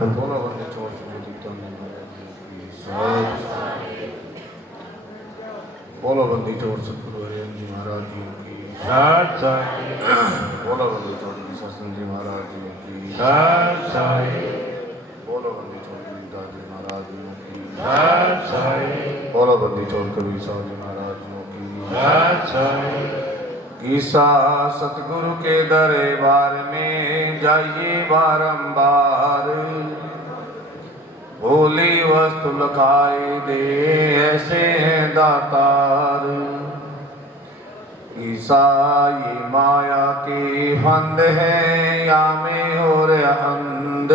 बोलो बंदे छोड़ सुबोधितम बोलो बंदी छोड़ सतगुरु हरिओम जी महाराज जी की बोलो बंदी छोड़ सत्संग जी महाराज जी की बोलो बंदी छोड़ गीता जी महाराज जी की बोलो बंदी छोड़ कबीर साहब जी महाराज जी की। ईसा सतगुरु के दरबार में जाइए बारंबार, भोली वस्तु लखाए दे ऐसे हैं दातार। ईसाई माया के फंद है या में हो रहा अंध,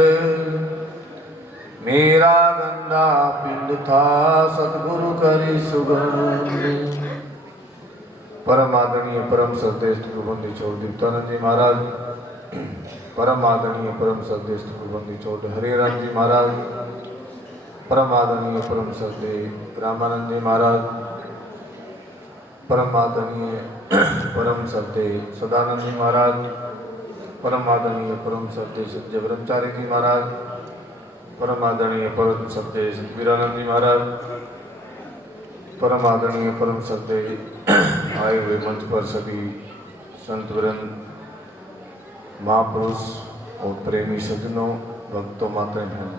मेरा गंदा पिंड था सतगुरु करी सुगंध। परम आदरणीय परम श्रद्धेष्ठ कुलबंदी छोड़ दीप्तानंद जी महाराज, परम आदरणीय परम श्रद्धेष्ठ कुलबंदी छोड़ हरिराम जी महाराज, परम आदरणीय परम श्रद्धे रामानंद जी महाराज, परम आदरणीय परम श्रद्धे सदानंद जी महाराज, परम आदरणीय परम श्रद्धे सत्य ब्रह्मचारी जी महाराज, परम आदरणीय परम श्रद्धे वीरानंद जी महाराज, परम आदरणीय परम श्रद्धे आए हुए मंच पर सभी संत वृंद, महापुरुष और प्रेमी सज्जनों, भक्तों, माताएं हैं।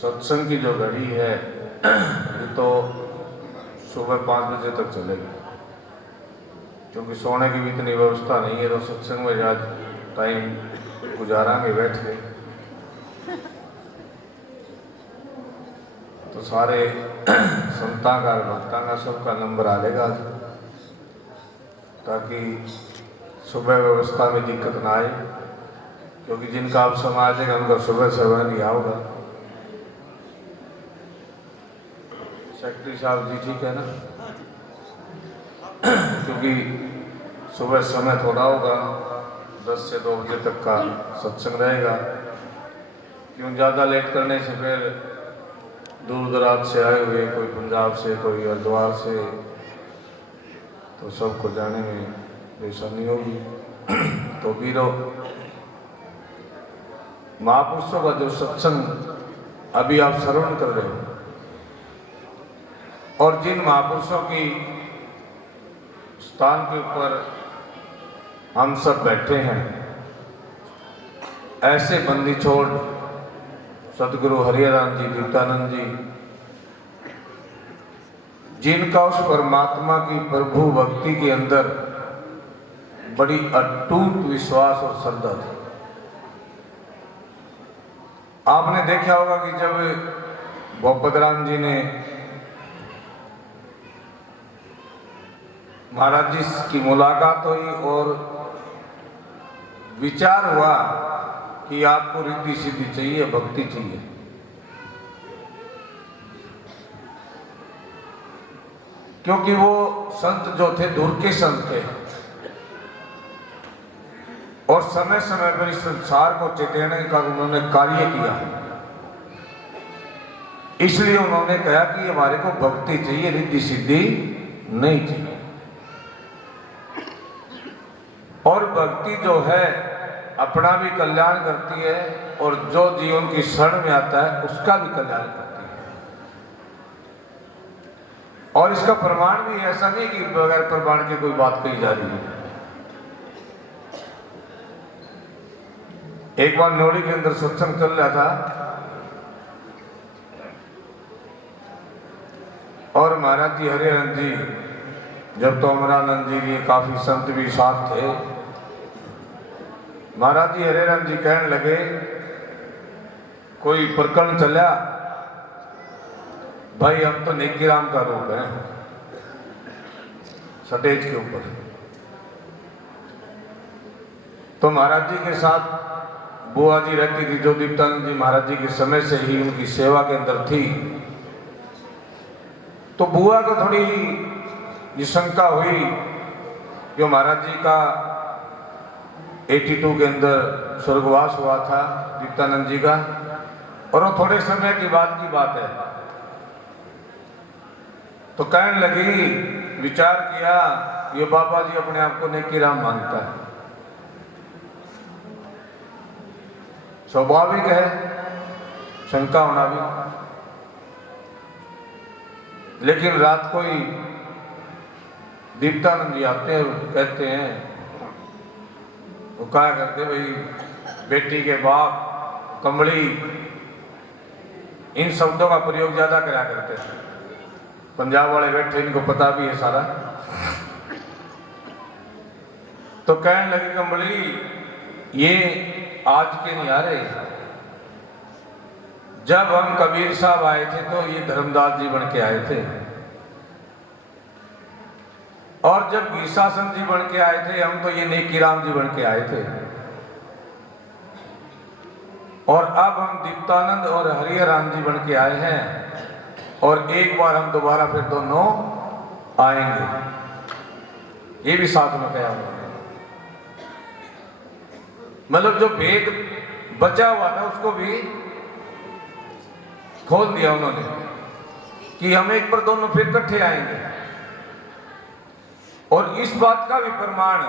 सत्संग की जो घड़ी है ये तो सुबह 5 बजे तक चलेगी, क्योंकि सोने की भी इतनी व्यवस्था नहीं है, तो सत्संग में आज टाइम गुजारांगे बैठ के। तो सारे संतां का भक्तां का सबका नंबर आ जाएगा, ताकि सुबह व्यवस्था में दिक्कत ना आए, क्योंकि जिनका आप समय आ जाएगा उनका सुबह समय नहीं आओगा। सेक्रेटरी साहब जी ठीक है ना, क्योंकि सुबह समय थोड़ा होगा, 10 से 2 बजे तक का सत्संग रहेगा। क्यों ज़्यादा लेट करने से फिर दूर दराज से आए हुए, कोई पंजाब से, कोई हरिद्वार से, तो सबको जाने में परेशानी होगी। तो वीरों, महापुरुषों का जो सत्संग अभी आप श्रवण कर रहे हो, और जिन महापुरुषों की स्थान के ऊपर हम सब बैठे हैं, ऐसे बंदी छोड़ सतगुरु हरिराम जी, दीप्तानंद जी, जिनका उस परमात्मा की प्रभु भक्ति के अंदर बड़ी अटूट विश्वास और श्रद्धा थी। आपने देखा होगा कि जब भोपतराम जी ने महाराज जी की मुलाकात हुई और विचार हुआ कि आपको रिद्धि सिद्धि चाहिए, भक्ति चाहिए, क्योंकि वो संत जो थे दूर के संत थे, और समय समय पर इस संसार को चेतने का उन्होंने कार्य किया। इसलिए उन्होंने कहा कि हमारे को भक्ति चाहिए, रिद्धि सिद्धि नहीं चाहिए। और भक्ति जो है अपना भी कल्याण करती है, और जो जीवन की शरण में आता है उसका भी कल्याण करती है। और इसका प्रमाण भी ऐसा नहीं कि बगैर प्रमाण के कोई बात कही जा रही है। एक बार नोड़ी के अंदर सत्संग चल रहा था, और महाराज जी हरिहरन जी, जब तो अमरानंद जी के काफी संत भी साथ थे, महाराज जी हरिहरन जी कहने लगे, कोई प्रकरण चला भाई, हम तो नेकीराम का रूप है स्टेज के ऊपर। तो महाराज जी के साथ बुआ जी रहती थी, जो दीप्तानंद जी महाराज जी के समय से ही उनकी सेवा के अंदर थी। तो बुआ को थोड़ी शंका हुई कि महाराज जी का 82 के अंदर स्वर्गवास हुआ था दीप्तानंद जी का, और वो थोड़े समय की बात है। तो कहने लगी, विचार किया, ये बाबा जी अपने आप को नेकीराम मानता है। स्वाभाविक है शंका होना भी। लेकिन रात को ही दीप्तानंद जी आते हैं, कहते हैं, वो कहा करते भाई बेटी के बाप, कमली, इन शब्दों का प्रयोग ज्यादा करा करते थे। पंजाब वाले बैठे, इनको पता भी है सारा। तो कहने लगे कमली ये आज के नहीं आ रहे, जब हम कबीर साहब आए थे तो ये धर्मदास जी बन के आए थे, और जब गीसासन जी बन के आए थे हम तो ये नेकीराम जी बन के आए थे, और अब हम दीप्तानंद और हरिहराम जी बन के आए हैं, और एक बार हम दोबारा फिर दोनों आएंगे। ये भी साथ में कहा हुआ। मतलब जो भेद बचा हुआ था उसको भी खोल दिया उन्होंने कि हम एक पर दोनों फिर इकट्ठे आएंगे। और इस बात का भी प्रमाण,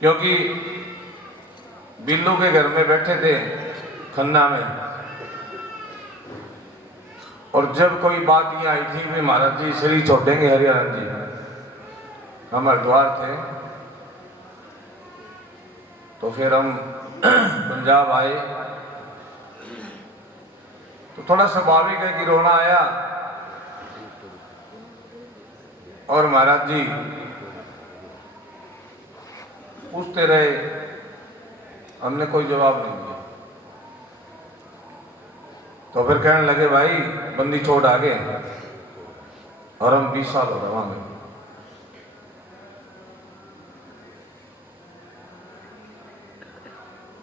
क्योंकि बिल्लू के घर में बैठे थे खन्ना में, और जब कोई बात ये आई थी भी महाराज जी शरीर छोड़ेंगे हरिहरन जी, हम हरिद्वार थे, तो फिर हम पंजाब आए तो थोड़ा स्वाभाविक है कि रोना आया। और महाराज जी पूछते रहे, हमने कोई जवाब नहीं दिया। तो फिर कहने लगे भाई बंदी छोड़ आ गए, और हम 20 साल हो रहे वहां में।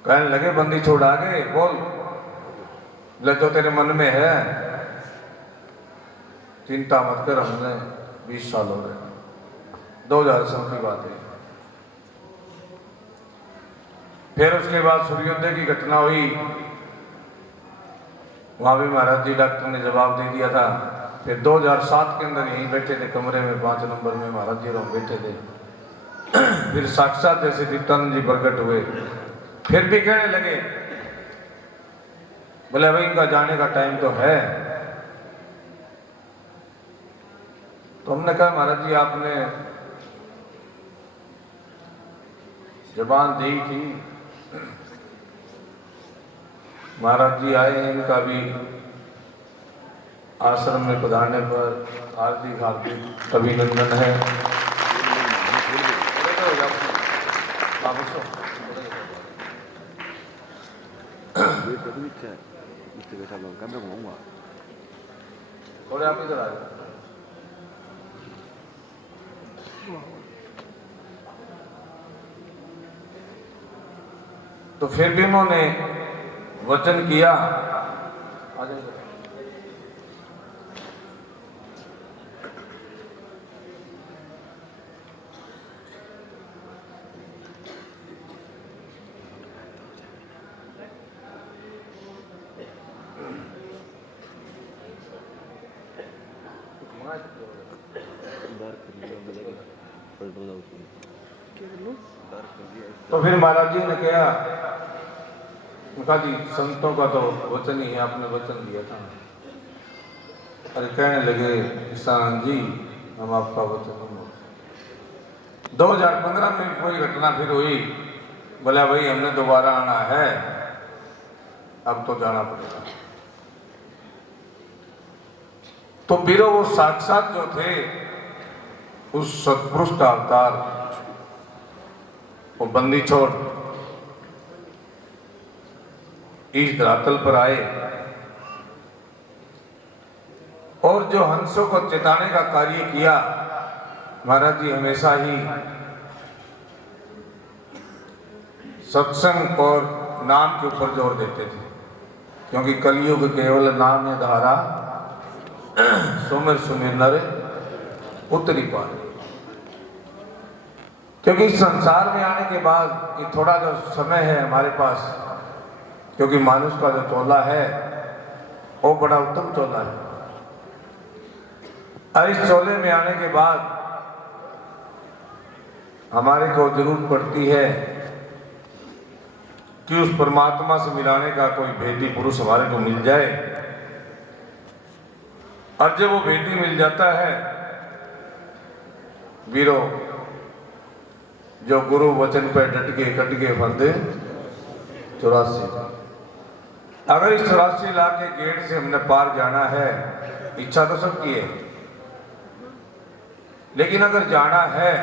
कहने लगे बंदी छोड़ आ गए, बोल ले जो तेरे मन में है, चिंता मत कर, हमने 20 साल हो रहे, 2000 साल की बात है। फिर उसके बाद सूर्योदय की घटना हुई, वहां भी महाराज जी डॉक्टर ने जवाब दे दिया था। फिर 2007 के अंदर यहीं बैठे थे कमरे में, 5 नंबर में महाराज जी लोग बैठे थे। फिर साक्षात जैसे दीप्तानंद जी प्रकट हुए, फिर भी कहने लगे, बोले भाई इनका जाने का टाइम तो है। तो हमने कहा महाराज जी आपने जबान दी थी, महाराज जी आए हैं, इनका भी आश्रम में पधारने पर हार्दिक हार्दिक अभिनंदन है। थोड़े आप इधर आ जाओ। तो फिर भी उन्होंने वचन किया, तो फिर महाराज जी ने कहा, उनका जी संतों का तो वचन ही है, आपने वचन दिया था। अरे कहने लगे किसान जी हम आपका वचन 2015 में कोई घटना फिर हुई, बोला भाई हमने दोबारा आना है, अब तो जाना पड़ेगा। तो फिर वो साक्षात जो थे उस सत्पुरुष का अवतार, वो बंदी छोड़ इस धरातल पर आए, और जो हंसों को चेताने का कार्य किया। महाराज जी हमेशा ही सत्संग और नाम के ऊपर जोर देते थे, क्योंकि कलयुग केवल नाम है धारा, सुमिर सुमिर नर उतरी पार। क्योंकि इस संसार में आने के बाद ये थोड़ा जो समय है हमारे पास, क्योंकि मानुष का जो चोला है वो बड़ा उत्तम चोला है, और इस चोले में आने के बाद हमारे को जरूरत पड़ती है कि उस परमात्मा से मिलाने का कोई भेदी पुरुष हमारे को मिल जाए। और जब वो भेदी मिल जाता है वीरो, जो गुरु वचन पर डट के फंदे 84। अगर इस 84 लाख के गेट से हमने पार जाना है, इच्छा तो सबकी है, लेकिन अगर जाना है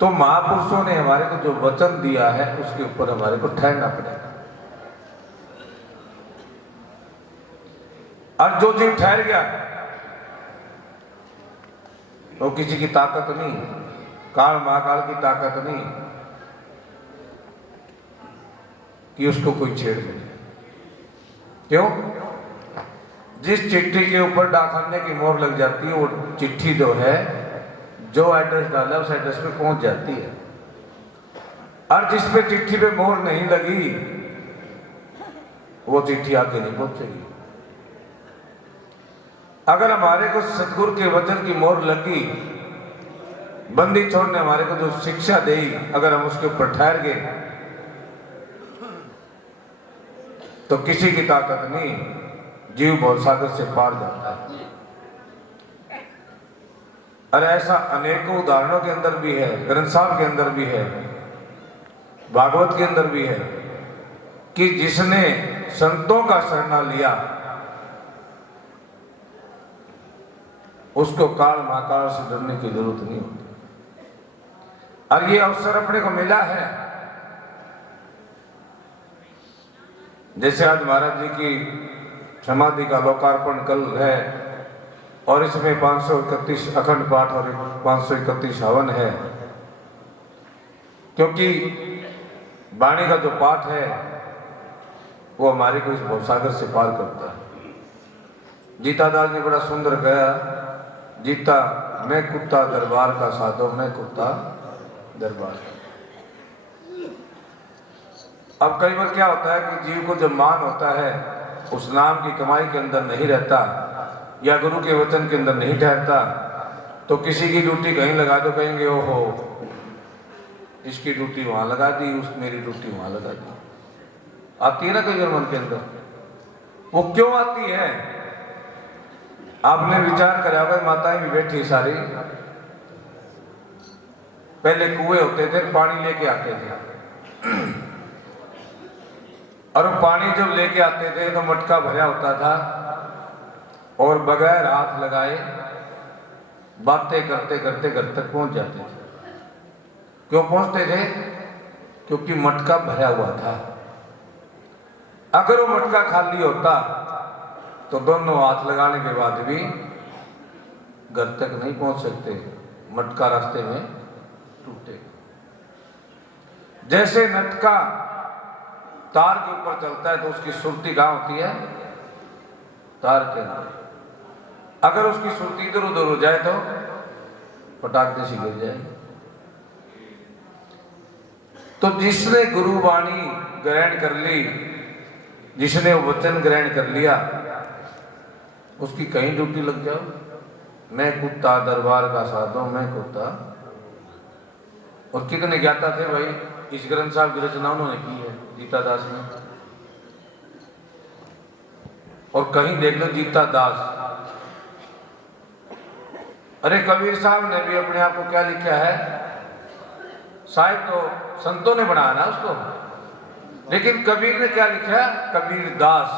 तो महापुरुषों ने हमारे को जो वचन दिया है उसके ऊपर हमारे को ठहरना पड़ेगा। और जो जीव ठहर गया वो किसी की ताकत नहीं, काल महाकाल की ताकत नहीं कि उसको कोई छेड़ ले। क्यों? जिस चिट्ठी के ऊपर डाकखाने की मोहर लग जाती है, वो चिट्ठी जो है, जो एड्रेस डाला उस एड्रेस पे पहुंच जाती है। और जिस पे चिट्ठी पे मोहर नहीं लगी वो चिट्ठी आगे नहीं पहुंचेगी। अगर हमारे को सतगुरु के वचन की मोहर लगी, बंदी छोड़ ने हमारे को जो शिक्षा दी, अगर हम उसके ऊपर ठहर गए तो किसी की ताकत नहीं, जीव भवसागर से पार जाता है। और ऐसा अनेकों उदाहरणों के अंदर भी है, ग्रंथ साहब के अंदर भी है, भागवत के अंदर भी है कि जिसने संतों का शरणा लिया उसको काल महाकाल से डरने की जरूरत नहीं होती। और ये अवसर अपने को मिला है। जैसे आज महाराज जी की समाधि का लोकार्पण कल है और इसमें 531 अखंड पाठ और 531 हवन है, क्योंकि वाणी का जो पाठ है वो हमारे को इस भवसागर से पार करता है। जीता दास ने बड़ा सुंदर कहा, जीता मैं कुत्ता दरबार का साधो, मैं कुत्ता दरबार का। अब कई बार क्या होता है कि जीव को जब मान होता है, उस नाम की कमाई के अंदर नहीं रहता या गुरु के वचन के अंदर नहीं ठहरता, तो किसी की ड्यूटी कहीं लगा दो, कहेंगे ओहो इसकी ड्यूटी वहां लगा दी, उस मेरी ड्यूटी वहां लगा दी। आती है ना कई बार मन के अंदर। वो क्यों आती है? आपने विचार करा होगा, माताएं भी बैठी सारी, पहले कुएं होते थे, पानी लेके आते थे और पानी जब लेके आते थे तो मटका भरा होता था और बगैर हाथ लगाए बातें करते करते घर तक पहुंच जाते थे। क्यों पहुंचते थे? क्योंकि मटका भरा हुआ था। अगर वो मटका खाली होता तो दोनों हाथ लगाने के बाद भी घर तक नहीं पहुंच सकते, मटका रास्ते में टूटे। जैसे नटका तार के ऊपर चलता है तो उसकी सुरती कहाँ होती है? तार के अंदर। अगर उसकी सुरती इधर उधर हो जाए तो पटाखे से गिर जाए। तो जिसने गुरु वाणी ग्रहण कर ली, जिसने वो वचन ग्रहण कर लिया, उसकी कहीं ड्यूटी लग जाओ, मैं कुत्ता दरबार का साधो, मैं कुत्ता। और कितने ज्ञाता थे भाई, इस ग्रंथ साहब की रचना उन्होंने की है, जीता दास ने। और कहीं देख लो जीता दास, अरे कबीर साहब ने भी अपने आप को क्या लिखा है? शायद तो संतों ने बनाया ना उसको, लेकिन कबीर ने क्या लिखा? कबीर दास।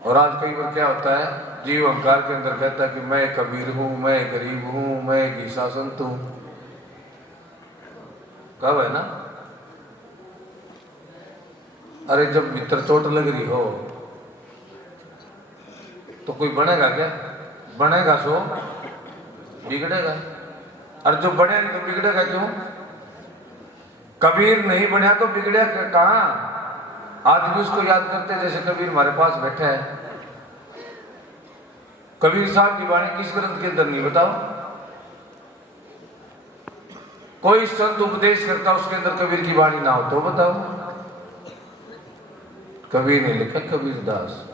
और आज कई बार क्या होता है, जीव अहंकार के अंदर कहता है कि मैं कबीर हूं, मैं गरीब हूं, मैं गीसा संत हूं। कब है ना? अरे जब मित्र चोट लग रही हो तो कोई बनेगा क्या? बनेगा सो बिगड़ेगा। और जो बने नहीं तो बिगड़ेगा क्यों? कबीर नहीं बना तो बिगड़े कहां? आज भी उसको याद करते जैसे कबीर हमारे पास बैठा है। कबीर साहब की वाणी किस ग्रंथ के अंदर नहीं बताओ? कोई संत उपदेश करता उसके अंदर कबीर की वाणी ना हो तो बताओ। कबीर ने लिखा कबीर दास।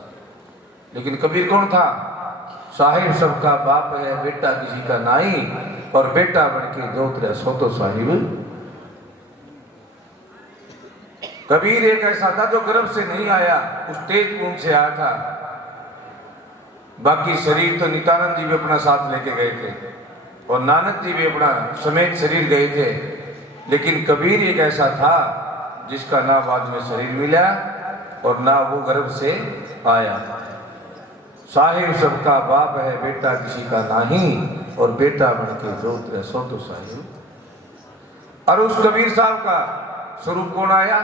लेकिन कबीर कौन था? साहिब सबका बाप है, बेटा किसी का नाई, और बेटा बन के जोत रहे सो तो साहिब कबीर एक ऐसा था जो गर्भ से नहीं आया, उस तेज पूंछ से आया था। बाकी शरीर तो नित्यानंद जी भी अपना साथ लेके गए थे और नानक जी भी अपना समेत शरीर गए थे, लेकिन कबीर एक ऐसा था जिसका ना बाद में शरीर मिला और ना वो गर्भ से आया। साहिब सबका बाप है, बेटा किसी का नहीं, और बेटा बन के जोत रहे सो तो साहिब। और उस कबीर साहब का स्वरूप कौन आया?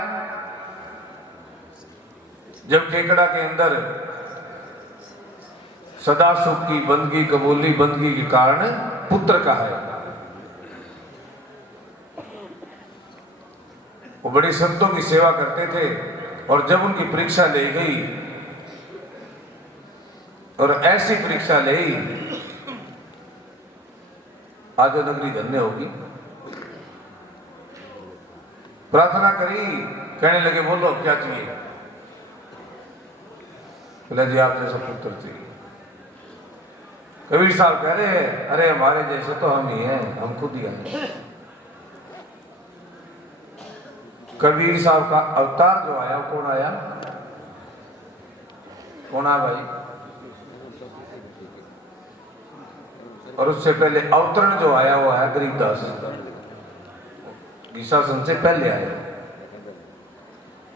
जब केकड़ा के अंदर सदा सुख की बंदगी कबूली, बंदगी के कारण पुत्र का है। वो बड़े संतों की सेवा करते थे और जब उनकी परीक्षा ले गई और ऐसी परीक्षा ले, आज नगरी धन्य होगी, प्रार्थना करी, कहने लगे बोलो क्या चाहिए? बोला जी आप जैसा पुत्र चाहिए। कबीर साहब कह रहे हैं अरे हमारे जैसे तो हम ही हैं, हम खुद ही आए। कबीर साहब का अवतार जो आया वो कौन आया? कौन आया भाई? और उससे पहले अवतरण जो आया वो आया गरीबदास, गीसासन से पहले आया।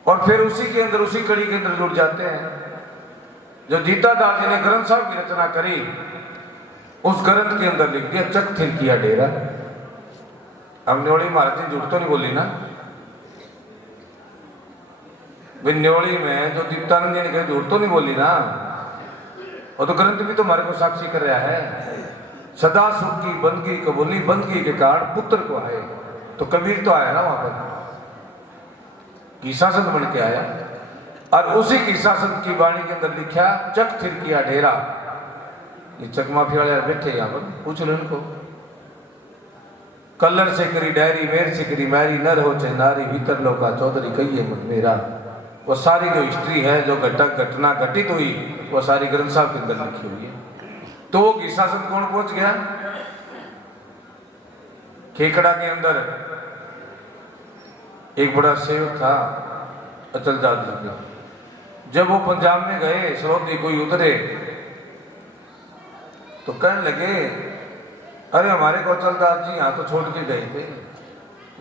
और फिर उसी के अंदर, उसी कड़ी के अंदर जुड़ जाते हैं। जो जीता दास जी ने ग्रंथ साहब की रचना करी, उस ग्रंथ के अंदर लिख दिया चक थिर किया डेरा। अब न्योली महाराज जी झूठ तो नहीं बोली ना? न्योली में जो दीप्तानंद जी ने कहा झूठ तो नहीं बोली ना? और तो ग्रंथ भी तो हमारे को साक्षी कर रहा है। सदा सुख की बंदगी कबूली, बंदगी के कारण पुत्र को आए। तो कबीर तो आया ना वहां पर, गीसासन बन के आया। और उसी गीसासन की वाणी के अंदर लिखा चक थिर किया डेरा। ये चक माफी वाले बैठे यहाँ पर, पूछ लो इनको। कलर से करी डायरी, मेर से करी मैरी, नर हो चाहे नारी, भीतर लोका चौधरी कहिए मन मेरा। वो सारी जो हिस्ट्री है, जो घटना घटित हुई, वो सारी ग्रंथ साहब के अंदर लिखी हुई है। तो वो गीसासन कौन पहुंच गया? केकड़ा के अंदर एक बड़ा सेवक था अचलदास जी के। जब वो पंजाब में गए, सरोदी कोई उतरे तो कहने लगे अरे हमारे को अचलदास जी यहाँ तो छोड़ के गए थे,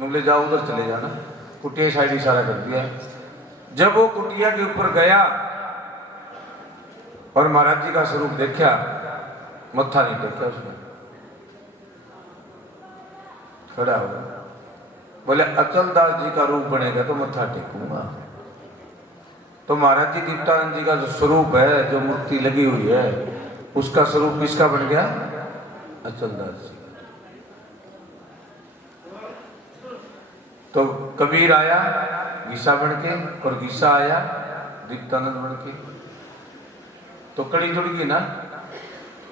बोले जाओ उधर चले जाना। कुटिया साइड इशारा कर दिया। जब वो कुटिया के ऊपर गया और महाराज जी का स्वरूप देखा, मत्था नहीं टेका उसने, खड़ा हो गया। बोले अचलदास जी का रूप बनेगा तो मत्था टेकूंगा। तो महाराज जी दीप्तानंद जी का जो स्वरूप है, जो मूर्ति लगी हुई है, उसका स्वरूप किसका बन गया? अचलदास जी। तो कबीर आया गीसा बन के और गीसा आया दीप्तानंद बन के, तो कड़ी जुड़ गई ना।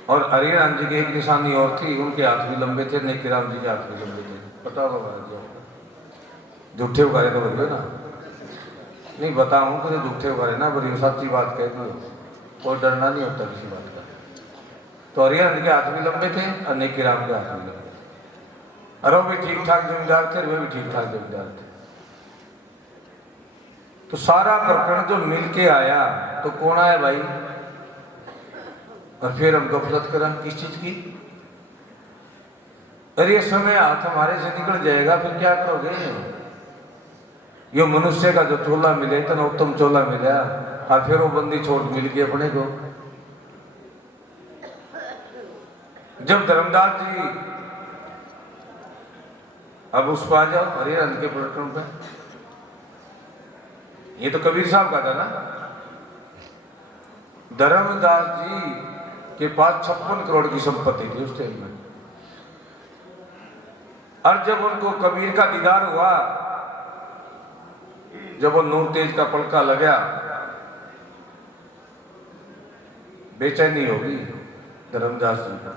और हरिराम जी की एक निशानी और थी, उनके हाथ भी लंबे थे, नेकीराम जी के हाथ भी लंबे थे। पता होगा झूठे उगारे तो बन गए ना? नहीं बताऊं तो झूठे उगारे ना, बड़ी सच्ची बात कहती हो, कोई डरना नहीं होता किसी बात का। तो हरियाणा के हाथ भी लंबे थे और नेकीराम के हाथ भी लंबे थे। और वो भी ठीक ठाक जमींदार थे, वे भी ठीक ठाक जमींदार थे। तो सारा प्रकरण जो मिलके आया, तो कौन आया भाई? और फिर हम गफलत करें किस चीज की? अरे ये समय हाथ हमारे से निकल जाएगा, फिर क्या करोगे? यो मनुष्य का जो चोला मिले, इतना उत्तम चोला मिला, और फिर वो बंदी छोड़ मिल गई अपने को। जब धर्मदास जी, अब उस पर आ जाओ हरिहर के प्रकरण पे, ये तो कबीर साहब का था ना। धर्मदास जी के पास 56 करोड़ की संपत्ति थी उस टाइम में। और जब उनको कबीर का दीदार हुआ, जब वो नूर तेज का पलका लगा, बेचैनी होगी धर्मदास जी का।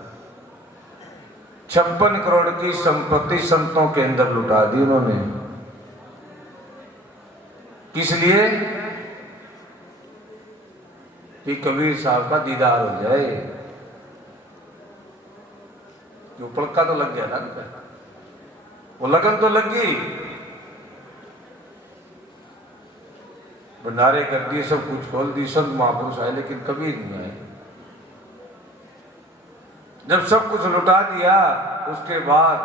56 करोड़ की संपत्ति संतों के अंदर लुटा दी उन्होंने। किस लिए? कि कबीर साहब का दीदार हो जाए। जो पलका तो लग गया ना, वो लगन तो लग गई। भंडारे कर दिए, सब कुछ खोल दी, संत महापुरुष आए, लेकिन कबीर नहीं आए। जब सब कुछ लुटा दिया, उसके बाद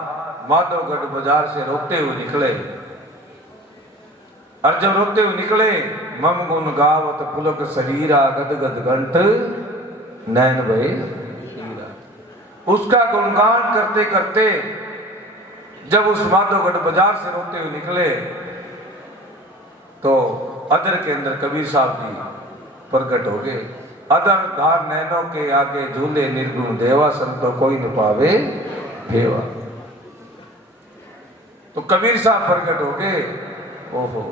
माधवगढ़ बाजार से रोते हुए निकले। और जब रोते हुए निकले, मम गुण गावत पुलक शरीरा गदगद घंट नैन भय हीरा। उसका गुणगान करते करते जब उस माधवगढ़ बाजार से रोते हुए निकले, तो अदर के अंदर कबीर साहब जी प्रकट हो गए। अदर धार नैनों के आगे झूले निर्गुण देवा, संतो कोई न पावे भेवा। तो कबीर साहब प्रकट हो गए। ओहो,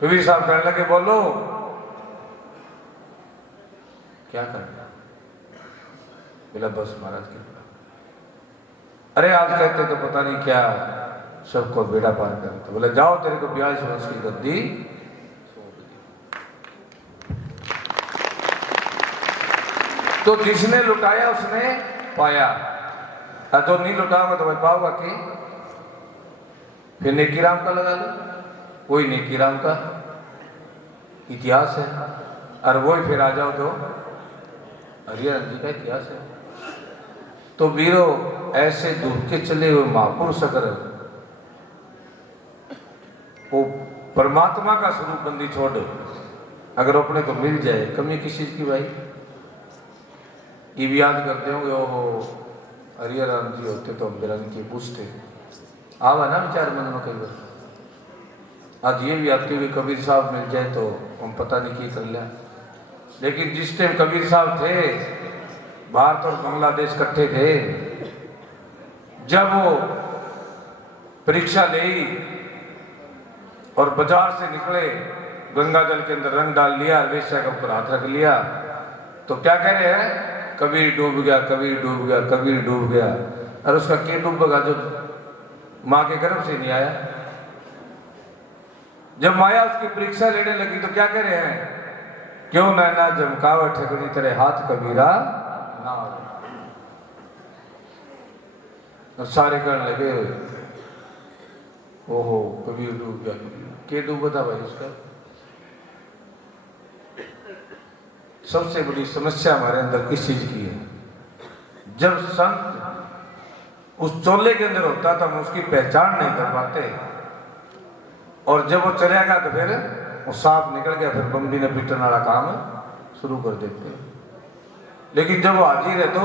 कबीर साहब कहने लगे, बोलो क्या करना? बोला बस महाराज की। अरे आज कहते तो पता नहीं क्या सबको बेड़ा पार करते। बोले जाओ, तेरे को 42 वर्ष की गद्दी सौंप दी। तो जिसने लुटाया उसने पाया, और जो नहीं लुटाओगे तो भाई पाओगा कि? फिर नेकी राम का लगा लो, वही नेकी राम का इतिहास है। और वही फिर आ जाओ तो हरिहर जी का इतिहास है। तो वीरो, ऐसे दूर के चले हुए महापुरुष अगर वो परमात्मा का स्वरूप बंदी छोड़ अगर अपने को मिल जाए, कमी किस चीज की भाई? ये भी याद करते होंगे, ओहो हरिहर राम जी होते तो हम बिरंग की पूछते। आवा ना विचार मन में कई बार। आज ये भी आते हुए कबीर साहब मिल जाए तो हम पता नहीं की कर लिया। लेकिन जिस टाइम कबीर साहब थे, भारत और बांग्लादेश इकट्ठे थे, जब वो परीक्षा ली और बाजार से निकले, गंगा जल के अंदर रंग डाल लिया, वेश्या के ऊपर हाथ रख लिया, तो क्या कह रहे हैं? कबीर डूब गया, कबीर डूब गया, कबीर डूब गया। और उसका क्या डूबेगा जो माँ के गर्भ से नहीं आया? जब माया उसकी परीक्षा लेने लगी तो क्या कह रहे हैं? क्यों नैना जमकावा ठगनी तेरे हाथ कबीरा ना। और सारे कहने लगे, ओहो कबीर डूब गया। के डूबा था भाई उसका? सबसे बड़ी समस्या हमारे अंदर किस चीज की है? जब संत उस चोले के अंदर होता था, हम उसकी पहचान नहीं कर पाते, और जब वो चलेगा तो फिर वो सांप निकल गया, फिर बम्बी ने पीटने वाला काम शुरू कर देते। लेकिन जब वो हाजिर है तो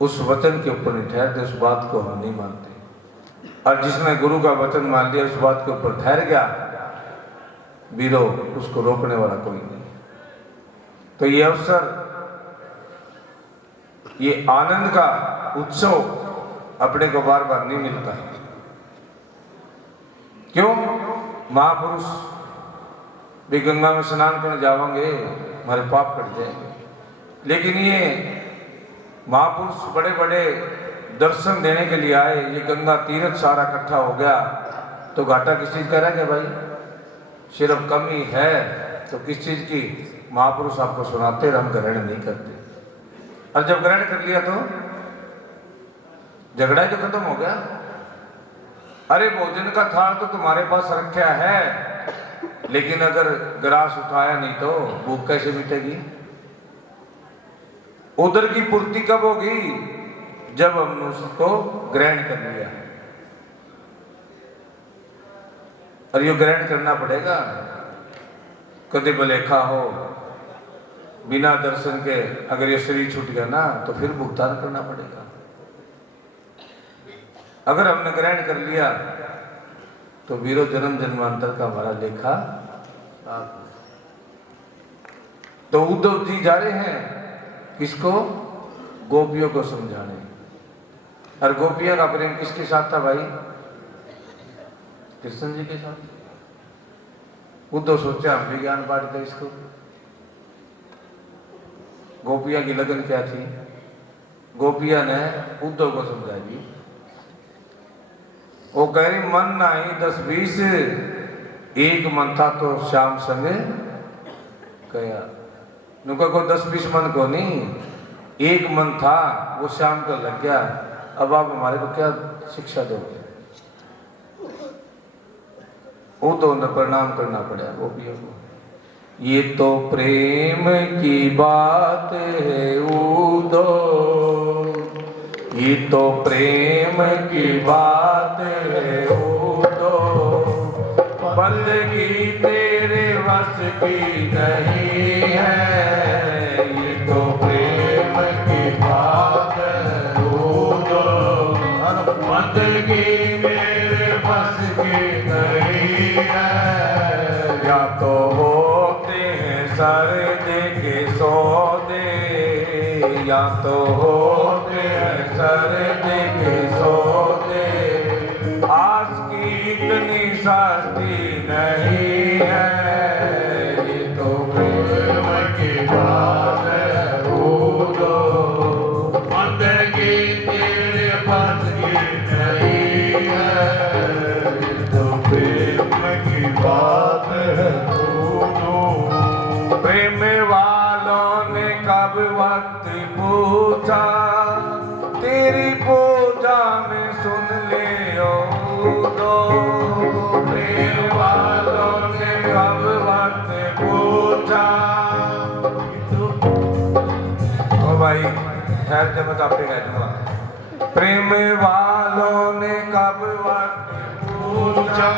उस वचन के ऊपर नहीं ठहरते, उस बात को हम नहीं मानते। और जिसने गुरु का वचन मान लिया, उस बात के ऊपर ठहर गया, वीरो उसको रोकने वाला कोई नहीं। तो ये अवसर, ये आनंद का उत्सव अपने को बार बार नहीं मिलता है। क्यों? महापुरुष भी गंगा में स्नान करने जाएंगे, हमारे पाप कट जाएंगे। लेकिन ये महापुरुष बड़े बड़े दर्शन देने के लिए आए, ये गंगा तीर्थ सारा इकट्ठा हो गया, तो घाटा किस चीज का रह गया भाई? सिर्फ कमी है तो किस चीज की? महापुरुष आपको सुनाते, हम ग्रहण नहीं करते। और जब ग्रहण कर लिया तो झगड़ा ही तो खत्म हो गया। अरे भोजन का थाल तो तुम्हारे पास रखा है, लेकिन अगर ग्रास उठाया नहीं तो भूख कैसे मिटेगी? उधर की पूर्ति कब होगी? जब हमने उसको ग्रहण कर लिया। और ये ग्रहण करना पड़ेगा। कदे भलेखा हो, बिना दर्शन के अगर ये शरीर छूट गया ना, तो फिर भुगतान करना पड़ेगा। अगर हमने ग्रहण कर लिया तो वीरो जन्म जन्मांतर का हमारा लेखा। तो उद्धव जी जा रहे हैं किसको? गोपियों को समझाने। और गोपियों का प्रेम किसके साथ था भाई? कृष्ण जी के साथ। उद्धव सोचा हम भी ज्ञान बांट दे इसको। गोपिया की लगन क्या थी? गोपिया ने उद्धव को समझा दी। वो कह रही मन नहीं 10-20, एक मन था तो श्याम संगे कया। नुका को 10-20 मन को नहीं, एक मन था वो श्याम को लग गया। अब आप हमारे को क्या शिक्षा दोगे? वो तो उन्हें प्रणाम करना पड़ा वो भी हमको। ये तो प्रेम की बात है उदो, ये तो प्रेम की बात है उदो, बंदगी तेरे वश की नहीं है। ये तो प्रेम की बात है उदो, बंदगी मेरे वश की नहीं है। या तो होते हैं सर्द के सौदे, या तो होते हैं सर्द के सौदे, आस की इतनी सस्ती नहीं है। ये तो प्रेम की बात है उदो, बंदगी तेरे पास की नहीं है। ये तो प्रेम की बात है उदो। प्रेम वालों ने कब वक्त पूछा, तेरी पूजा में सुन ले उदो। प्रेम वालों ने कब वक्त पूछा। ओ भाई खैर जब मैं आपसे कह दूंगा, प्रेम वालों ने कब वक्त पूछा,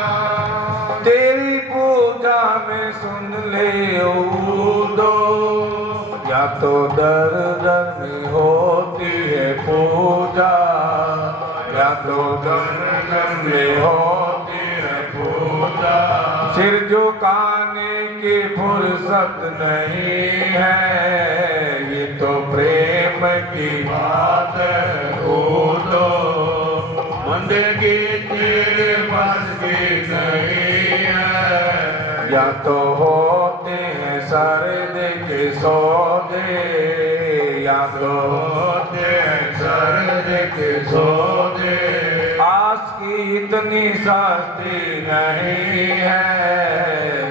तेरी पूजा में सुन ले उदो। या तो दर दर में होती है पूजा, या तो दर दर में होती है पूजा, सिर झुकाने की फुर्सत नहीं है। ये तो प्रेम की बात है उदो, बंदगी तेरे बस की नहीं है। या तो होते हैं सर्द के सौदे, या तो होते हैं सर्द के सौदे, आस की इतनी सस्ती नहीं है।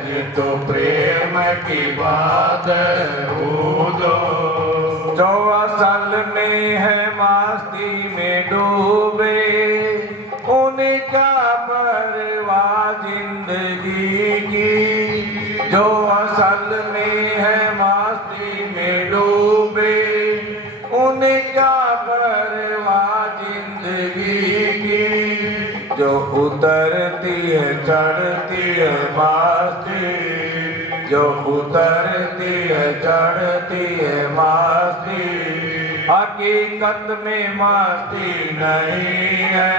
ये तो प्रेम की बात है उदो, जो असल में है मस्ती में डूबे, उन्हें क्या परवाह जिंदगी की। जो असल में है मस्ती में डूबे, उन्हें क्या परवाह जिंदगी की। जो उतरती है चढ़ती है मस्ती, जो उतरती है चढ़ती है मस्ती, हकीकत में मस्ती नहीं है।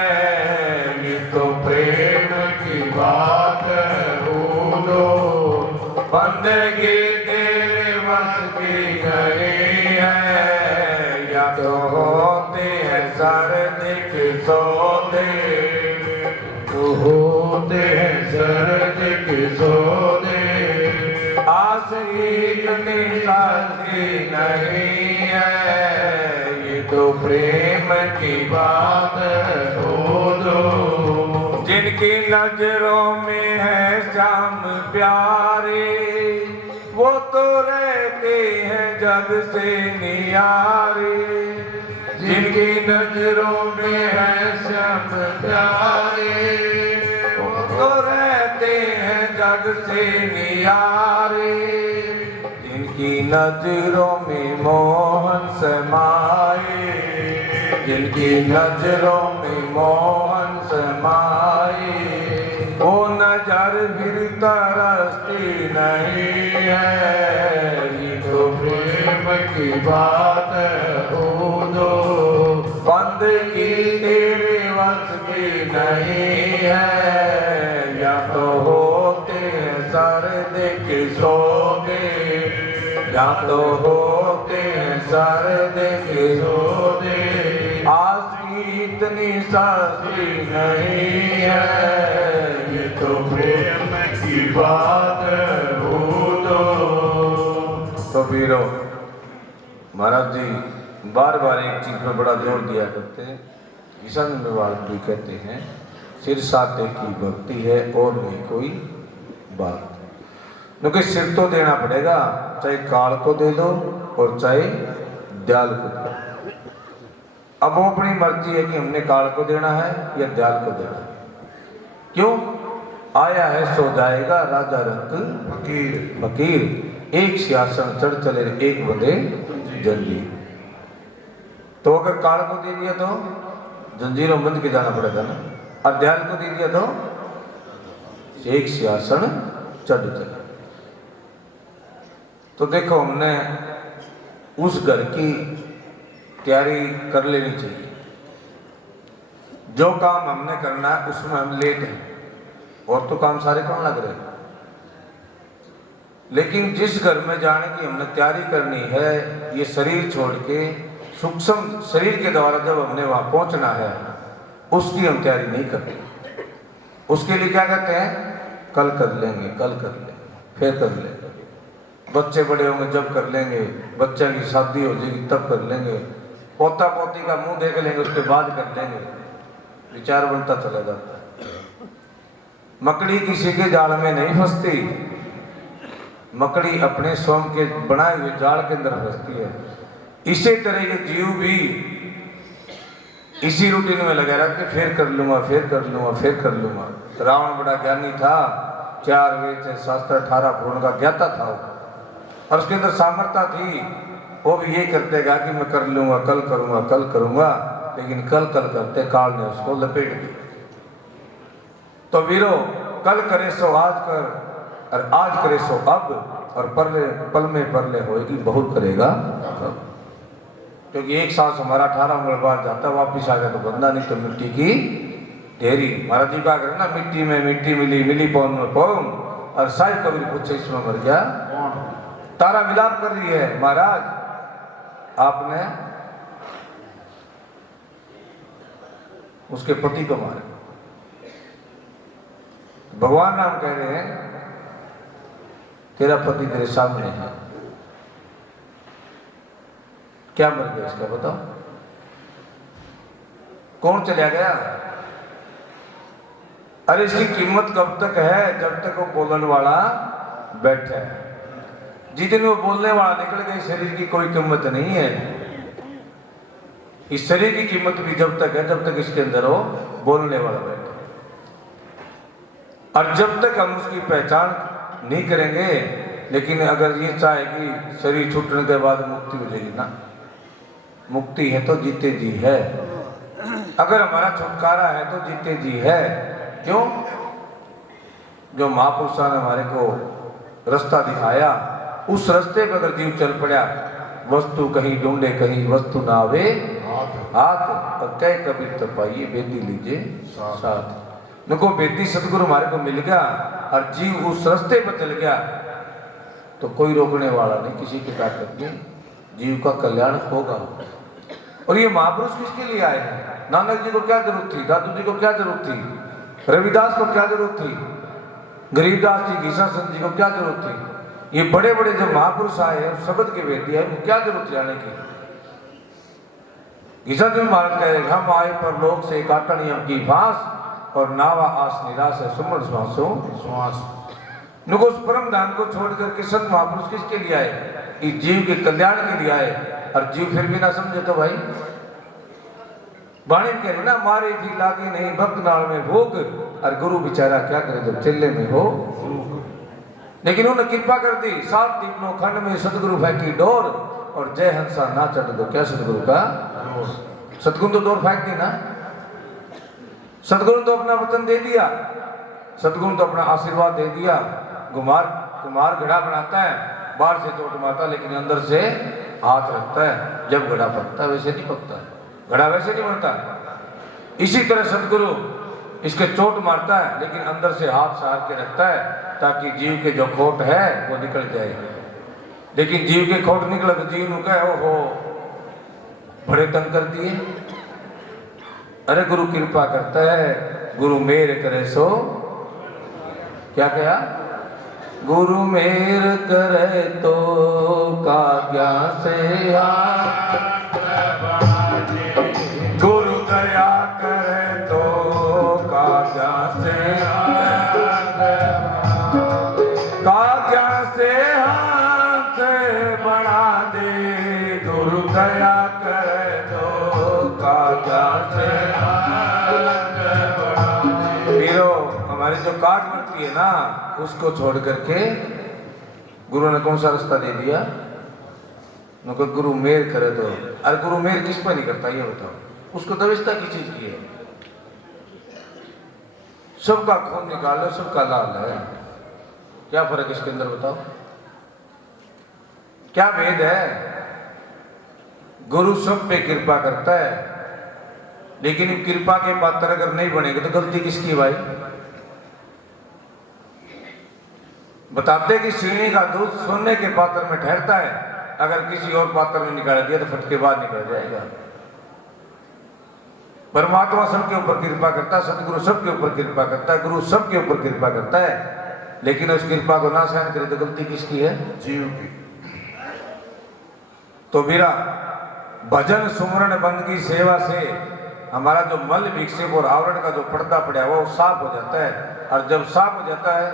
ये तो प्रेम की बात है उदो, बंदगी तेरे बस की नहीं है। या तो होते हैं सर्द के सौदे, तो होते हैं सर्द के सौदे, आस इतनी सस्ती नहीं है। ये तो प्रेम की बात है उदो, जिनकी नजरों में है श्याम प्यारे, वो तो रहते हैं जग से नियारे। जिनकी नजरों में है श्याम प्यारे, वो तो रहते हैं जग से नियारे। जिनकी नजरों में मोहन समाए, जिनकी नजरों में मोहन समाए, वो नजर फिर तरसती नहीं है। ये तो प्रेम की बात है उदो, बंदगी तेरे वश की नहीं है। या तो होते हैं सर्द के सौदे, या तो होते हैं सर्द के सौदे, आस की इतनी सस्ती नहीं है। ये तो प्रेम की बात है उदो। तो वीरों, महाराज जी बार बार एक चीज में बड़ा जोर दिया करते हैं, किशन विवाद भी कहते हैं, सिर साते की भक्ति है और नहीं कोई बात। क्योंकि सिर तो देना पड़ेगा, चाहे काल को दे दो और चाहे दयाल को दो। अब वो अपनी मर्जी है कि हमने काल को देना है या दयाल को देना है। क्यों? आया है सो जाएगा राजा रंग फकीर फकीर, एक सिंहासन चढ़ चले एक बंदे जंजीर। तो अगर काल को दे दिया तो जंजीरों बंद के जाना पड़ेगा ना, और दयाल को दे दिया तो एक सिंहासन चढ़ चले। तो देखो हमने उस घर की तैयारी कर लेनी चाहिए। जो काम हमने करना है उसमें हम लेट हैं, और तो काम सारे कौन लग रहे हैं। लेकिन जिस घर में जाने की हमने तैयारी करनी है, ये शरीर छोड़ के सूक्ष्म शरीर के द्वारा जब हमने वहां पहुंचना है, उसकी हम तैयारी नहीं करते। उसके लिए क्या कहते हैं, कल कर लेंगे, कल कर लेंगे, फिर कर लेंगे, बच्चे बड़े होंगे जब कर लेंगे, बच्चे की शादी हो जाएगी तब कर लेंगे, पोता पोती का मुंह देख लेंगे उसके बाद कर लेंगे। विचार बनता चला जाता है। मकड़ी किसी के जाल में नहीं फंसती, मकड़ी अपने स्वयं के बनाए हुए जाल के अंदर फंसती है। इसी तरह ये जीव भी इसी रूटीन में लगा रहते, फिर कर लूंगा, फिर कर लूंगा, फिर कर लूंगा। रावण बड़ा ज्ञानी था, 4 वेद से शास्त्र 18 पुराण का ज्ञाता था, और उसके अंदर सामर्थ्य थी। वो भी ये करते गया कि मैं कर लूंगा, कल करूंगा, कल करूंगा, लेकिन कल कल करते काल ने उसको लपेट दिया। तो वीरो, कल करे सो आज कर, और आज करे सो अब, और पल में परले होएगी बहुत करेगा कब। क्योंकि एक सांस हमारा 18 मंगलवार जाता, वापिस आ गया तो बंदा, नहीं तो मिट्टी की ढेरी। महाराज जी क्या करें ना, मिट्टी में मिट्टी मिली, मिली पौन में पौन, और साहिब कबीर पूछे इसमें मर गया। तारा मिलाप कर रही है महाराज, आपने उसके पति को मारे। भगवान राम कह रहे हैं तेरा पति तेरे सामने है, क्या मर गया इसका बताओ, कौन चला गया। अरे इसकी कीमत कब तक है, जब तक वो बोलने वाला बैठा है। जिस दिन वो बोलने वाला निकल गया, शरीर की कोई कीमत नहीं है। इस शरीर की कीमत भी जब तक है जब तक इसके अंदर वो बोलने वाला बैठा। और जब तक हम उसकी पहचान नहीं करेंगे, लेकिन अगर ये चाहे कि शरीर छूटने के बाद मुक्ति हो जाएगी ना, मुक्ति है तो जीते जी है। अगर हमारा छुटकारा है तो जीते जी है। क्यों? जो महापुरुषों ने हमारे को रास्ता दिखाया, उस रास्ते पर अगर जीव चल पड़ा, वस्तु कहीं ढूंढे कहीं वस्तु ना आवे हाथ, और कह कबीर तो पाइए बेदी लीजिए साथ। नको बेदी सदगुरु हमारे को मिल गया और जीव उस रास्ते पर चल गया तो कोई रोकने वाला नहीं, किसी की ताकत नहीं, जीव का कल्याण होगा। और ये महापुरुष किसके लिए आए हैं? नानक जी को क्या जरूरत थी, दादू जी को क्या जरूरत थी, रविदास को क्या जरूरत थी, गरीबदास जी, घीसाचंद जी को क्या जरूरत थी। ये बड़े बड़े जो महापुरुष आए हैं, शब्द के वेदी है, क्या जरूरत जाने की। घीसाचंद महाराज कह रहे हम आए पर लोग से काटन यम की फांस, और नावा आस निराश है सुमन श्वासो श्वास। नुको उस परम धाम को छोड़कर के संत महापुरुष किसके लिए आए? इस जीव के कल्याण के लिए आए। और जीव फिर भी ना समझे तो भाई बाणी कह रहे ना, मारे भी लागे नहीं भक्त नाल में भोग, और गुरु बेचारा क्या करे जब चेले में हो। लेकिन उन्होंने कृपा कर दी, 7 दीपनों खंड में सतगुरु फेंकी डोर, और जय हंसा ना चढ़ दो क्या सतगुरु का। सतगुरु तो डोर फेंक दी ना, सतगुरु तो अपना वचन दे दिया, सतगुरु तो अपना आशीर्वाद दे दिया। कुमार घड़ा बनाता है, बाहर से चोट मारता लेकिन अंदर से हाथ रखता है। जब घड़ा पकता है वैसे नहीं पकता, घड़ा वैसे नहीं बनता। इसी तरह सतगुरु इसके चोट मारता है लेकिन अंदर से हाथ सार के रखता है, ताकि जीव के जो खोट है वो निकल जाए। लेकिन जीव के खोट निकले तो जीव नु कहे ओहो बड़े तंग कर दिए। अरे गुरु कृपा करता है, गुरु मेर करे सो क्या कहा, गुरु मेर करे तो काज्ञा से गुरु दया करे तो काज्ञा से हाथ बढ़ा दे, गुरु दया करे तो काज्ञा से हाथ बढ़ा दे। वीरो, हमारे जो जो काट बढ़ती है ना, उसको छोड़ करके गुरु ने कौन सा रास्ता दे दिया? उनको गुरु मेहर करे तो। अरे गुरु मेहर किस पर नहीं करता ये बताओ? उसको दविष्टा की चीज की है? सबका खून निकाल लो, सबका लाल है, क्या फर्क इसके अंदर बताओ? क्या भेद है? गुरु सब पे कृपा करता है, लेकिन कृपा के पात्र अगर नहीं बनेंगे तो गलती किसकी भाई? बताते कि सीढ़ी का दूध सोने के पात्र में ठहरता है, अगर किसी और पात्र में निकाल दिया तो फटके बाद निकल जाएगा। परमात्मा सबके ऊपर कृपा करता है, सतगुरु सबके ऊपर कृपा करता है, गुरु सबके ऊपर कृपा करता है, लेकिन उस कृपा को ना सहन करे तो गलती किसकी है? जीव की। तो मेरा भजन सुमरण बंदगी सेवा से हमारा जो मल विक्षेप और आवरण का जो पर्दा पड़ा है वो साफ हो जाता है, और जब साफ हो जाता है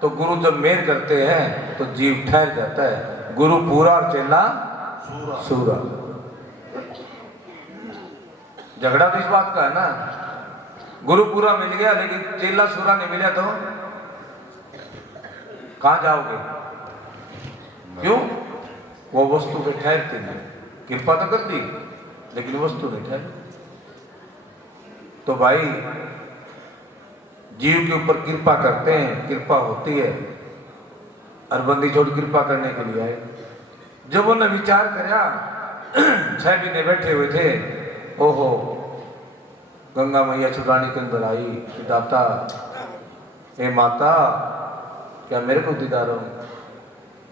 तो गुरु जब मेहर करते हैं तो जीव ठहर जाता है। गुरु पूरा और चेला सूरा। झगड़ा तो इस बात का है ना, गुरु पूरा मिल गया लेकिन चेला सूरा नहीं मिला तो कहां जाओगे? क्यों? वो वस्तु पे ठहरती नहीं। कृपा तो कर दी लेकिन वस्तु नहीं ठहर। तो भाई जीव के ऊपर कृपा करते हैं, कृपा होती है, और बंदी छोड़ कृपा करने के लिए आए। जब उन्होंने विचार किया 6 महीने बैठे हुए थे, ओहो गंगा मैया छुड़ाने के अंदर आई, दाता हे माता क्या मेरे को दीदार हो?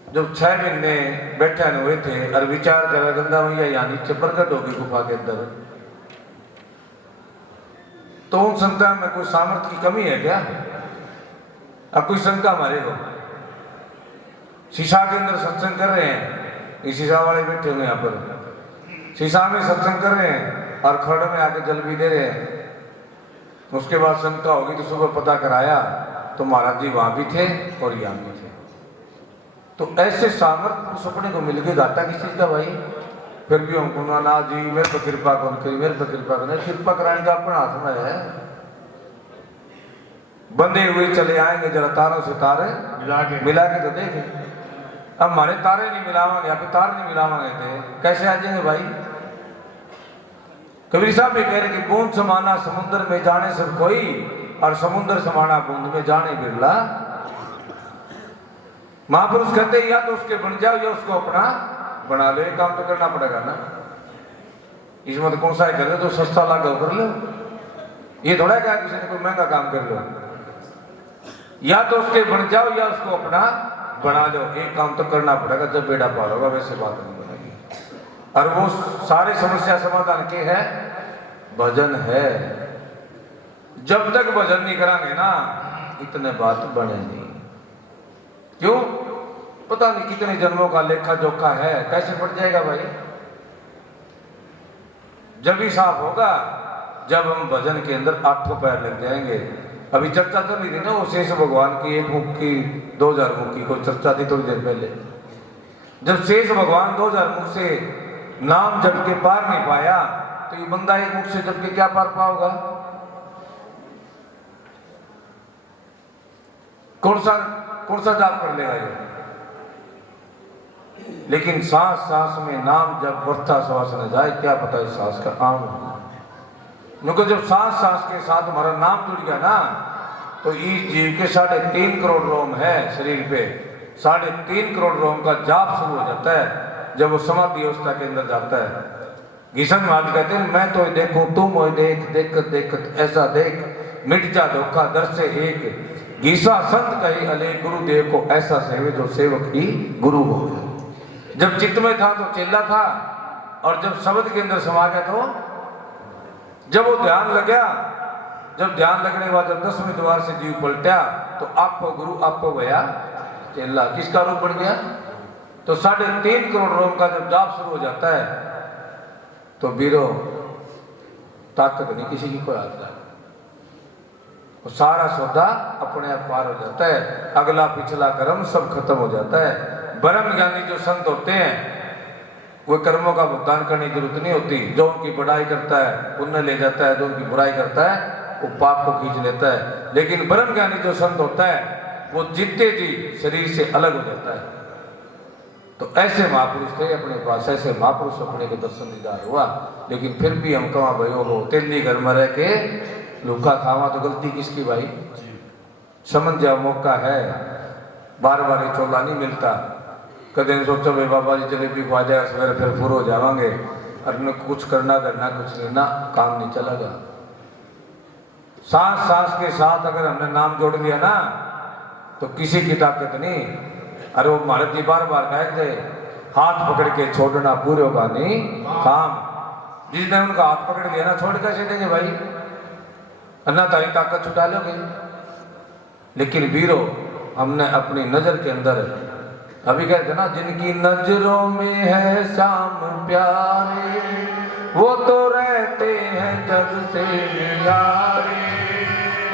जब 6 महीने बैठे हुए थे और विचार करा गंगा मैया यहाँ नीचे प्रकट होगी गुफा के अंदर, तो उन संतान में कोई सामर्थ्य की कमी है क्या? अब कोई शंका हमारे को? शीशा के अंदर सत्संग कर रहे हैं, ये शीशा वाले बैठे हुए यहाँ पर शीशा में सत्संग कर रहे हैं और खड़ में आके जल भी दे रहे हैं। उसके बाद शंका होगी तो सुबह पता कराया तो महाराज जी वहां भी थे और यहाँ भी थे। तो ऐसे सामर्थ्य सपने को मिल गए, घाटा किस चीज का भाई? फिर भी हमको ना जी मेरे पर कृपा कौन करी, मेरे पर कृपा करना, कृपा कराने का अपना हाथ में है। बंधे हुए चले आएंगे, जरा तारों से तारे मिला के तो देखे। अब हमारे तारे नहीं मिलावांगे, यहाँ पे तार नहीं मिलावांगे थे कैसे आ जाएंगे भाई? कबीर साहब भी कह रहे कि बूंद समाना समुद्र में जाने सब कोई, और समुद्र समाना बूंद में जाने बिरला। महापुरुष कहते या तो उसके बन जाओ या उसको अपना बना लो। एक काम तो करना पड़ेगा ना, इसमें तो कौन सा कर लो तो सस्ता लागा कर लो, ये थोड़ा क्या किसी ने कोई महंगा काम कर लो। या तो उसके बन जाओ या उसको अपना बना लो, एक काम तो करना पड़ेगा। जब बेड़ा पार होगा वैसे बात नहीं बनेगी। और वो सारे समस्या समाधान के है भजन है। जब तक भजन नहीं करांगे ना इतने बात बने नहीं। क्यों? पता नहीं कितने जन्मों का लेखा जोखा है, कैसे पड़ जाएगा भाई? जब ही साफ होगा जब हम भजन के अंदर 8 पैर लग जाएंगे। अभी चर्चा चल रही थी ना वो शेष भगवान की 1 मुख की 2000 मुख की कोई चर्चा थी थोड़ी देर पहले। जब शेष भगवान 2000 मुख से नाम जप के पार नहीं पाया तो ये बंदा 1 मुख से जप के क्या पार पाओगा? कौन सा जाप कर लेगा ये? लेकिन सांस सांस में नाम जब बढ़ता श्वास न जाए, क्या पता इस सांस का आम हो। क्योंकि जब सांस सांस के साथ हमारा नाम जुड़ गया ना तो इस जीव के 3.5 करोड़ रोम है शरीर पे, 3.5 करोड़ रोम का जाप शुरू हो जाता है जब वो समाधि अवस्था के अंदर जाता है। किशन महाराज कहते हैं मैं तो देखूं तुम मोय देख, देखत देखत ऐसा देख, मिट जा धोखा दर से एक, गीसा संत कही अले गुरुदेव को ऐसा सेवे जो सेवक ही गुरु हो। जब चित्त में था तो चेला था, और जब शब्द के अंदर समा गया तो जब वो ध्यान लग गया, जब ध्यान लगने के बाद जब 10वें द्वार से जीव पलटा तो आपको गुरु आपको भया चेला। किसका रूप बन गया? तो 3.5 करोड़ रोम का जब जाप शुरू हो जाता है तो वीरो ताकत नहीं किसी की कोई आता है, वो सारा सौदा अपने आप पार हो जाता है। अगला पिछला कर्म सब खत्म हो जाता है। ब्रह्म ज्ञानी जो संत होते हैं वो कर्मों का भुगतान करने की जरूरत नहीं होती। जो उनकी बढ़ाई करता है पुण्य ले जाता है, जो उनकी बुराई करता है वो पाप को खींच लेता है। लेकिन ब्रह्म ज्ञानी जो संत होता है वो जीते जी शरीर से अलग हो जाता है। तो ऐसे महापुरुष थे अपने पास, ऐसे महापुरुष अपने को दर्शन दीदार हुआ। लेकिन फिर भी हम कहाँ भयो हो, तेली घर में रह के लुका खावा, तो गलती किसकी भाई? समझ जाओ मौका है, बार बार ये चोला नहीं मिलता। कदे सोचो भाई बाबा जी जलेबी खा जाए सवेरे फिर पूरा हो जावांगे, अपने कुछ करना करना कुछ नहीं ना, काम नहीं चलेगा। सांस सांस के साथ अगर हमने नाम जोड़ दिया ना तो किसी की ताकत नहीं। अरे वो महाराज जी बार बार कह दे, हाथ पकड़ के छोड़ना पूरे होगा नहीं काम। जिसने उनका हाथ पकड़ लिया ना, छोड़ कैसे देंगे भाई? अन्ना तारी ताकत छुटा लोगे। लेकिन वीरो हमने अपनी नजर के अंदर, अभी कहते ना, जिनकी नजरों में है श्याम प्यारे वो तो रहते हैं जग से न्यारे।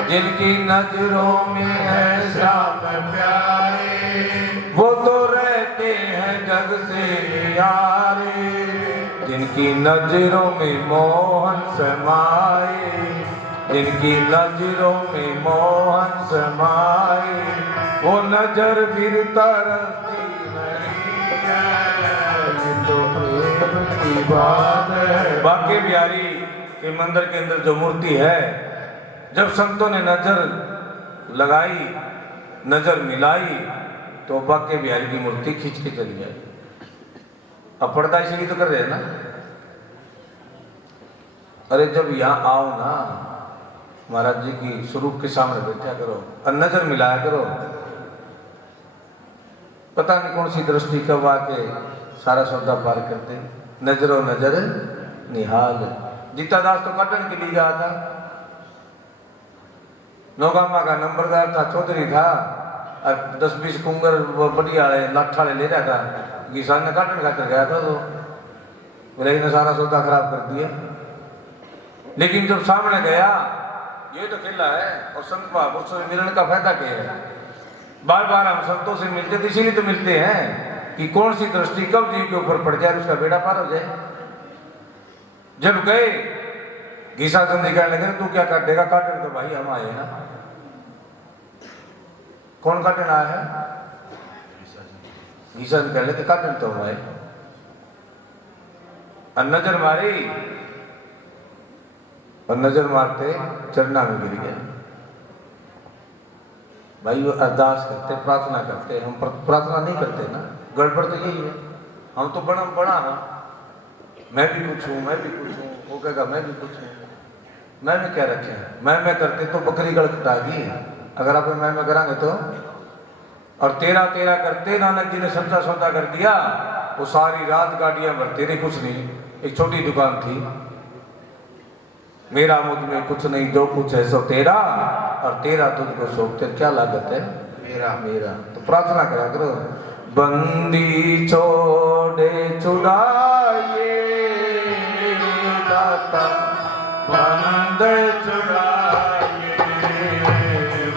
जिनकी नजरों में है श्याम प्यारे वो तो रहते हैं जग से न्यारे। जिनकी नजरों में मोहन समाए, जिनकी नजरों में मोहन समाए वो नजर फिर तरसती नहीं है, तो प्रेम की बात है। बांके बिहारी के मंदिर के अंदर जो मूर्ति है, जब संतों ने नजर लगाई, नजर मिलाई, तो बांके बिहारी की मूर्ति खींच के चली गई। अब पर्दा इसीलिए तो कर रहे हैं ना। अरे जब यहाँ आओ ना, महाराज जी की स्वरूप के सामने बैठा करो और नजर मिलाया करो। पता नहीं कौन सी दृष्टि कब आके सारा सौदा पार करते। नजरो नजर निहाल। जीता दास तो कटन के लिए गया था, नौगामा का नंबरदार था, चौधरी था, और 10-20 कुंगर बढ़िया लाठा ले रहा था। किसान ने काटन खाकर गया था, तो बोले ने सारा सौदा खराब कर दिया। लेकिन जब सामने गया, ये तो खेला है, और संत महापुरुषों से मिलने का फायदा क्या है? बार बार हम संतों से मिलते थे, इसीलिए तो मिलते हैं कि कौन सी दृष्टि कब जीव के ऊपर पड़ जाए, उसका बेड़ा पार हो जाए। जब गए घीसा चंद जी कहने लगे, तू क्या काटेगा? काटन तो भाई हम आए ना। कौन काटन आया है? घीसा जी कहने लगे, काटन तो हम आए। नजर मारी, और नजर मारते चरना में गिर गया। भाई वो अरदास करते, प्रार्थना करते, हम प्रार्थना नहीं करते ना। गड़बड़ तो यही है, हम तो बड़ा ना, मैं भी कुछ हूँ, मैं भी कुछ हूँ, वो कहेगा मैं भी कुछ हूँ। मैं क्या रखे? मैं करते तो बकरी गड़ कटागी। अगर आप मैं करांगे तो, और तेरा तेरा करते नानक जी ने सच्चा सौदा कर दिया। वो सारी रात गाड़ियां भरते रहे, कुछ नहीं। एक छोटी दुकान थी, मेरा मुझ में कुछ नहीं, जो कुछ है सो तेरा, और तेरा तुझको सौंपते। क्या लागत है? मेरा मेरा। तो प्रार्थना करा करो, बंदी छोड़े छुड़ाए दाता, बंद छुड़ाए,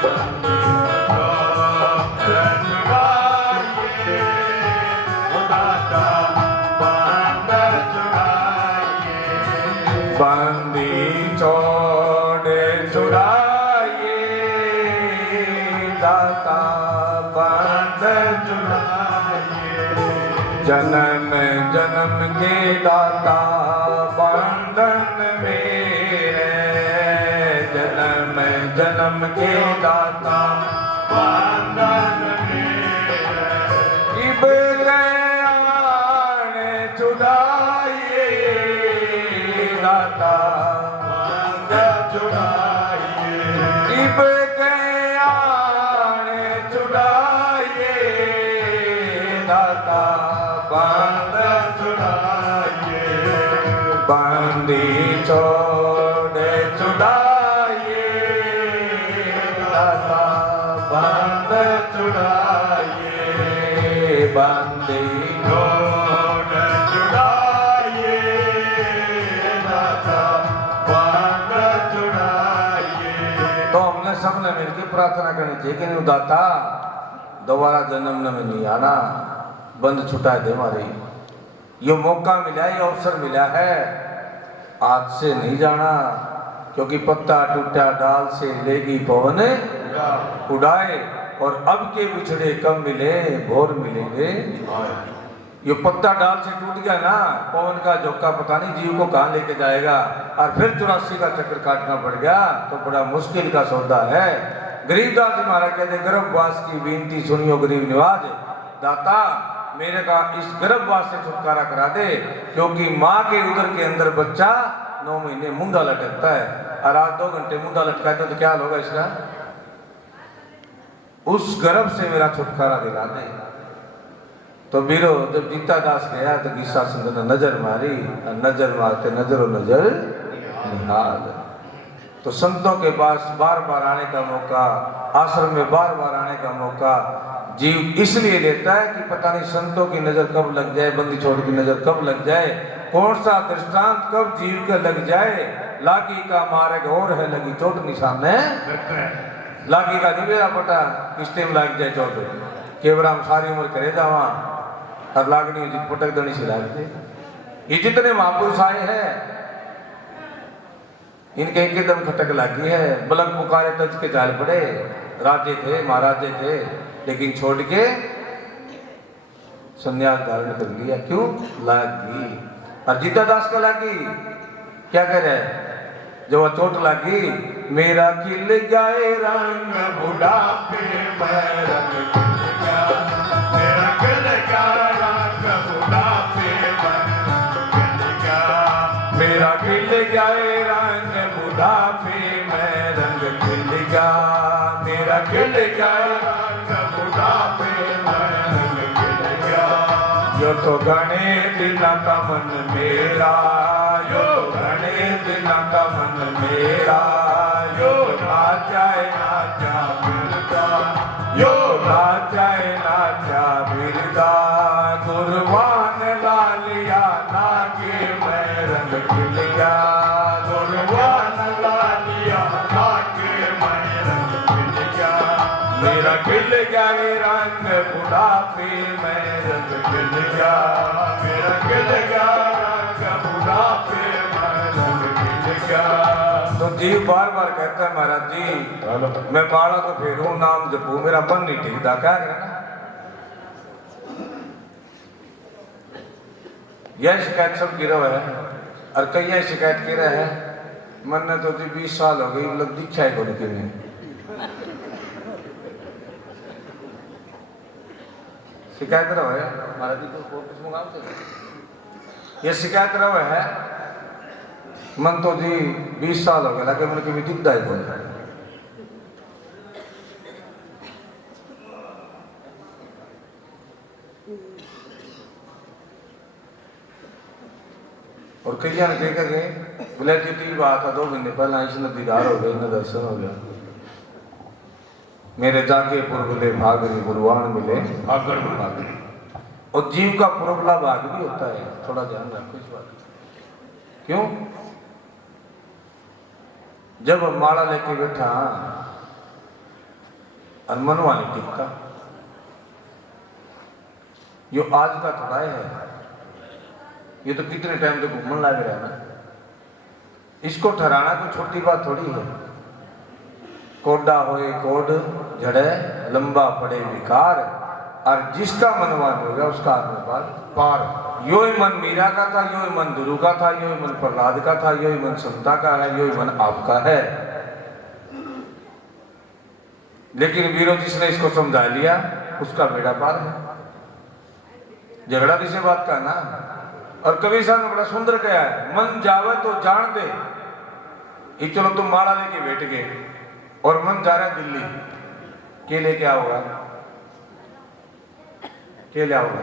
बंदी छोड़े छुड़ाए दाता, बंद छुड़ाए, बंदी छोड़े छुड़ाए दाता, बंद छुड़ाए, जन्म जन्म के दाता बंधन मेरे, जन्म जन्म के दाता बंधन मेरे, इब आने छुड़ाए दाता, बंद छुड़ाए, इब आने छुड़ाए दाता, बंद छुड़ाए, बंदी छोड़े छुड़ाए दाता, बंद छुड़ाए, बंदी छोड़े छुड़ाए दाता, बंद छुड़ाए। तो हमने सबने मिलकर प्रार्थना करनी चाहिए कि नहीं दाता, दोबारा जन्म में नहीं आना, बंद छुटा दे हमारी। ये मौका मिला, ये अवसर मिला है, आज से नहीं जाना। क्योंकि पत्ता टूटा डाल से लेगी पवन उड़ाए, और अब के बिछड़े कब मिले भोर मिलेंगे। ये पत्ता डाल से टूट गया ना, पवन का झोंका पता नहीं जीव को कहाँ लेके जाएगा, और फिर 84 का चक्कर काटना पड़ गया तो बड़ा मुश्किल का सौदा है। गरीबदास जी महाराज कहते गर्भवास की विनती सुनियो गरीब निवाज, दाता मेरे का इस गर्भवास से छुटकारा करा दे, क्योंकि माँ के उदर के अंदर बच्चा 9 महीने मुंडा लटकता है, और आज 2 घंटे मुंडा लटकाते तो क्या हाल होगा इसका। उस गर्भ से मेरा छुटकारा दिला दे। तो बीरो जब जीता दास गया तो गीसा सुंदर ने नजर मारी, नजर मारते नजर नजर निहाल। तो संतों के पास बार बार आने का मौका, आश्रम में बार बार आने का मौका जीव इसलिए लेता है कि पता नहीं संतों की नजर कब लग जाए, बंदी छोड़ की नजर कब लग जाए, कौन सा दृष्टांत कब जीव का लग जाए। लागी का मार्ग और है लगी चोट निशान है, लागी का निवेरा पटा किस टाइम लाग जाए चोट, केवराम सारी उम्र करे जावा और लागनी पटक दनी से लाग दे। ये जितने महापुरुष आए हैं इनके एक दम खटक लागी है, बलक पुकारे तज के जाल पड़े, राजे थे महाराजे थे लेकिन छोड़ के संन्यास धारण कर लिया। क्यों लागी। और जीता दास का लागी क्या कह रहे हैं, जब वह चोट लगी, मेरा खिल जाए रंग बुढ़ापे में रंग खिल गया, मेरा खिल गया रंग बुढ़ापे में रंग खिल गया, मेरा खिल जाए रंग बुढ़ापे में रंग खिल गया, मेरा खिल जाए रंग बुढ़ापे में रंग खिल गया। यो तो घने दिना का मन मेरा, यो घने दिना का मन मेरा, यो नाचाए नाचा बिरदा, यो नाचाए नाचा बिरदा, गुरवान लालिया नागे मैं रंग खिल गया, गुरवान लालिया नागे मैं रंग खिल गया, मेरा खिल गया रंग बुढ़ापे में रंग खिल गया, मेरा खिल गया रंग बुढ़ापे में रंग खिल गया। तो जीव बार बार कहता है महाराज जी मैं बाड़ा को फेरूं नाम जपू, मेरा मन नहीं टिकता, क्या करना। यह शिकायत सब गिरा हुआ है, और कई यह शिकायत की रहे हैं, मन ने तो जी 20 साल हो गई मतलब दीक्षा है को नहीं। शिकायत रहा है महाराज जी को किस मुकाम से ये शिकायत रहा है, मन तो जी 20 साल हो गया लगे मन की भी दिखता है को। और कई जन कह गए बोले जी बात था 2 महीने पहला इसने दीदार हो गया, दर्शन हो गया, मेरे जाके पुरगले भागरी गुरुवान मिले आगर भागरी। और जीव का पुरगला भाग भी होता है, थोड़ा ध्यान रखो इस बात। क्यों, जब माला लेके बैठा और मनवा नहीं टिकता, यो आज का थोड़ा है, ये तो कितने टाइम तक घूमने लग रहा है ना, इसको ठहराना कोई छोटी बात थोड़ी है। कोडा होए कोड झड़े लंबा पड़े विकार, और जिसका मनवान हो गया उसका आत्मा पार। यो मन मीरा का था, यो मन दुरु का था, यो मन प्रहलाद का था, यो मन समता का है, यो मन आपका है। लेकिन वीरों जिसने इसको समझा लिया उसका बेड़ा पार है। झगड़ा किसी बात का ना। और कबीर साहब ने बड़ा सुंदर कहा है, मन जावे तो जान दे। ये चलो तुम माला लेके बैठ गए और मन जा रहा है दिल्ली, के लेके आओगा, के ले आओगा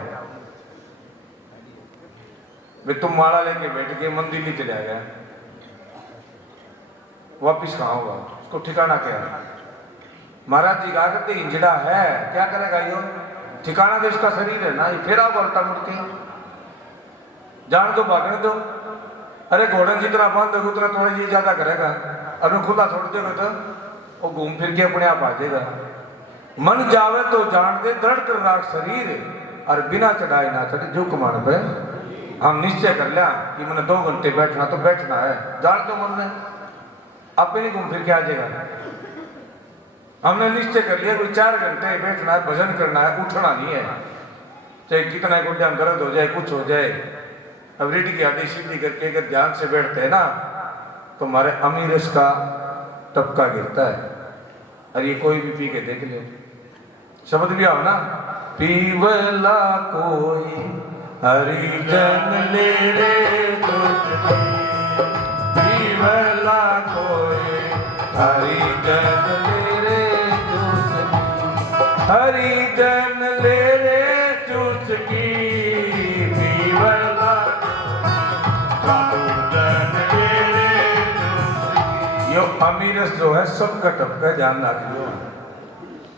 वे। तुम माला लेके बैठ गए, मन दिल्ली चला गया, वापिस कहाँ होगा, उसको ठिकाना क्या है। महाराज जी कहा करते इंजड़ा है, क्या करेगा यो, ठिकाना तो इसका शरीर है ना, ये फिर आओ उल्टा मुड़ के, जान दो भागने दो। अरे घोड़न जितना बांध दोगे उतना थोड़ा ये ज्यादा करेगा, अब खुला छोड़ दोगे तो वो घूम फिर के अपने आप आ जाएगा। मन जावे तो जान दे, दृढ़ कर राख शरीर, और बिना चढ़ाए ना चढ़े जो कमान पे। हम निश्चय कर लिया कि मैंने 2 घंटे बैठना तो बैठना है, जान दो मन में। आप ही नहीं घूम फिर के आ जाएगा। हमने निश्चय कर लिया कोई 4 घंटे बैठना है, भजन करना है, उठना नहीं है, चाहे कितना गोड्या में दर्द हो जाए, कुछ हो जाए। अब रीढ़ की हड्डी सीधी करके अगर ध्यान से बैठते हैं ना तो हमारे अमीरस का टपका गिरता है। और ये कोई भी पी के देख ले, शब्द भी आओ ना, पीवला कोई हरिजन ले रे पीवला कोई हरिजन ले रे हरिजन ले रे चुस्की पीवला ले रे। यो अमीरस जो है सबका टपका, ध्यान रखियो।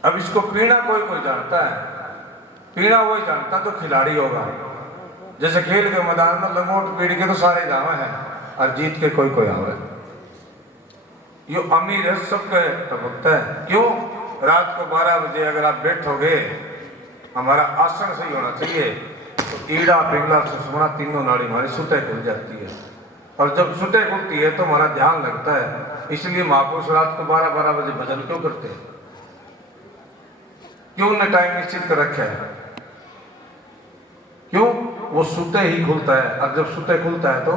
अब इसको पीना कोई जानता है, पीना वही जानता तो खिलाड़ी होगा। जैसे खेल के मैदान में लंगोट पीढ़ी के तो सारे जावे हैं और जीत के कोई आवे। यो अमीर है सबके टपकता है। क्यों? रात को 12 बजे अगर आप बैठोगे, हमारा आसन सही होना चाहिए, तो ईड़ा पिंगला सुषमना तीनों नाड़ी हमारी सुटे खुल जाती है। और जब सुटे खुलती है तो हमारा ध्यान लगता है। इसलिए महापुरुष रात को 12 बजे भजन क्यों करते हैं? क्यों उन्हें टाइम निश्चित कर रखा है? क्यों? वो सुते ही खुलता है, और जब सुते खुलता है तो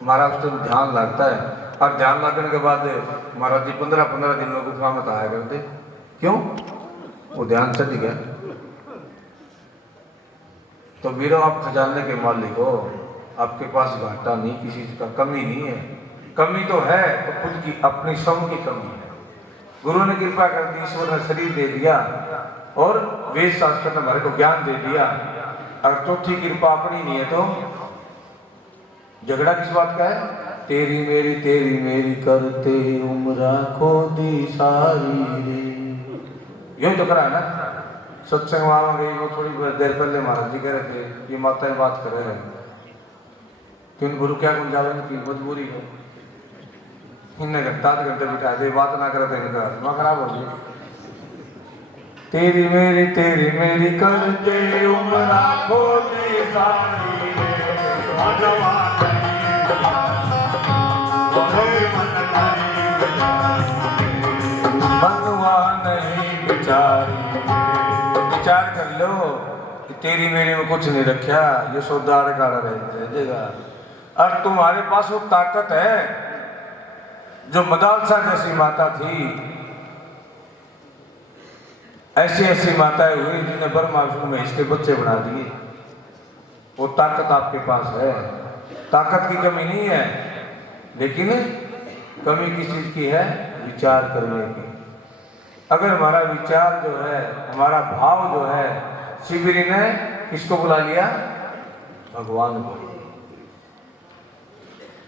हमारा उस टाइम ध्यान लगता है। और ध्यान लगने के बाद महाराज जी 15 दिन में गुफा में आया करते। क्यों? वो ध्यान चल गया। तो वीरों, आप खजाने के मालिक हो, आपके पास घाटा नहीं, किसी का कमी नहीं है। कमी तो है तो खुद की अपनी श्रम की कमी है। गुरु ने कृपा कर दी, ईश्वर ने शरीर दे दिया और वेद शास्त्र ने हमारे को ज्ञान दे दिया। अगर चौथी कृपा अपनी नहीं है तो झगड़ा किस बात का है? तेरी मेरी करते उम्र को दी सारी रे। यही तो करा है ना। सत्संग वहां गई, वो थोड़ी देर पहले महाराज जी कह रहे थे, ये माताएं बात कर रहे हैं कि गुरु क्या गुंजावन की मजबूरी हो, इन्हें घंटा 8 घंटे बिठा दे, बात ना करे तो इनका आत्मा खराब हो गई। तेरी मेरी करते उम्र को दी सारी मनवा नहीं बिचारी। विचार कर लो कि तेरी मेरी में कुछ नहीं रखा, ये सौदा काड़ा रह जाएगा। और तुम्हारे पास वो ताकत है जो मदालसा जैसी माता थी, ऐसी माताएं हुई जिन्हें ब्रह्मा विष्णु महेश के बच्चे बना दिए। वो ताकत आपके पास है, ताकत की कमी नहीं है, लेकिन कमी किस चीज की है? विचार करने की। अगर हमारा विचार जो है, हमारा भाव जो है, शिवरी ने किसको बुला लिया? भगवान को।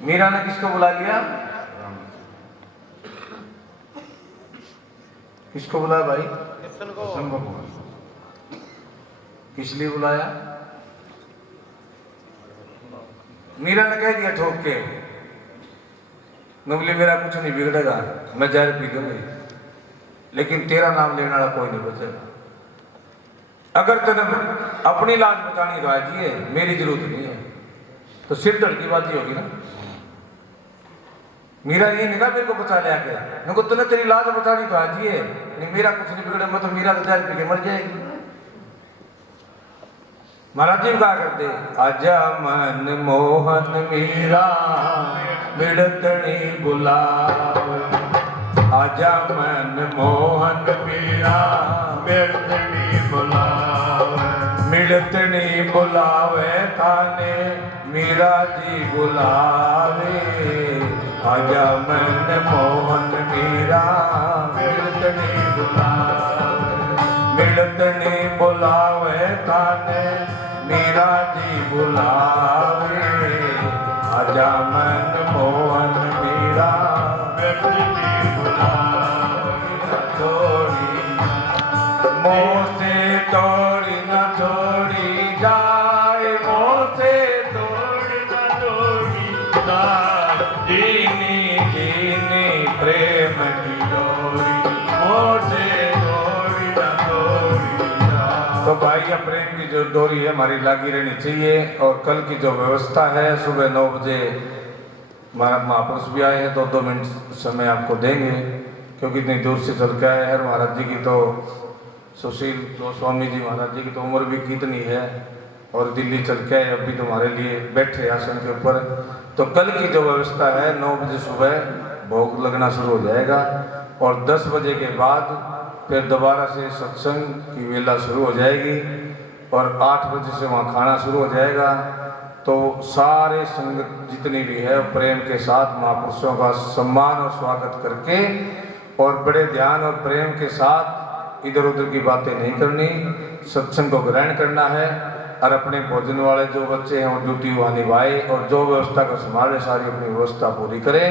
मीरा ने किसको बुला लिया? किसको बुलाया भाई? भगवान। किस लिए बुलाया? मीरा ने कह दिया ठोक के, बोले मेरा कुछ नहीं बिगड़ेगा, मैं जहर पी लूंगी, लेकिन तेरा नाम लेने वाला कोई नहीं बचेगा। अगर तेने अपनी लाज बचानी राजी है, मेरी जरूरत नहीं है, तो सिर धड़ की बात ही होगी ना। मीरा ये नहीं ना मेरे को बचा लिया के, उनको तूने तेरी लाज बचानी तो राजी है, नहीं मेरा कुछ नहीं बिगड़े, मैं तो मीरा तो जहर पी के मर जाएगी। महाराज जी कहा करते, आजा मन मोहन मीरा बिड़तनी बुलाव, आजा मन मोहन मीरा बिड़तनी बुलाव, मिड़तनी बुलावे थाने मीरा जी बुलावे, आजा मन मोहन मीरा बिड़तनी बुलावे, मिड़तनी बुलावे थाने मीरा जी बुलावे, आजा मन मोहन मीरा बिड़तनी बुलावे। थोड़ी मोह से तोड़ी न छोड़ी जाए, मोह से तोड़ी न छोड़ी जाए, जीनी जीनी प्रेम की डोरी, मोह से तोड़ी न छोड़ी जाए। तो भाई ये प्रेम की जो डोरी है हमारी लगी रहनी चाहिए। और कल की जो व्यवस्था है, सुबह 9 बजे महापुरुष भी आए हैं तो 2 मिनट समय आपको देंगे, क्योंकि इतनी दूर से चल के आए हैं। महाराज जी की तो सुशील गोस्वामी जी महाराज जी की तो उम्र भी कितनी है और दिल्ली चल के आए, अभी तुम्हारे लिए बैठे आसन के ऊपर। तो कल की जो व्यवस्था है 9 बजे सुबह भोग लगना शुरू हो जाएगा और 10 बजे के बाद फिर दोबारा से सत्संग की वेला शुरू हो जाएगी और 8 बजे से वहाँ खाना शुरू हो जाएगा। तो सारे संगत जितनी भी है प्रेम के साथ महापुरुषों का सम्मान और स्वागत करके और बड़े ध्यान और प्रेम के साथ इधर उधर की बातें नहीं करनी, सत्संग को ग्रहण करना है और अपने भोजन वाले जो बच्चे हैं वो ड्यूटी वहाँ निभाए और जो व्यवस्था को संभाले सारी अपनी व्यवस्था पूरी करें।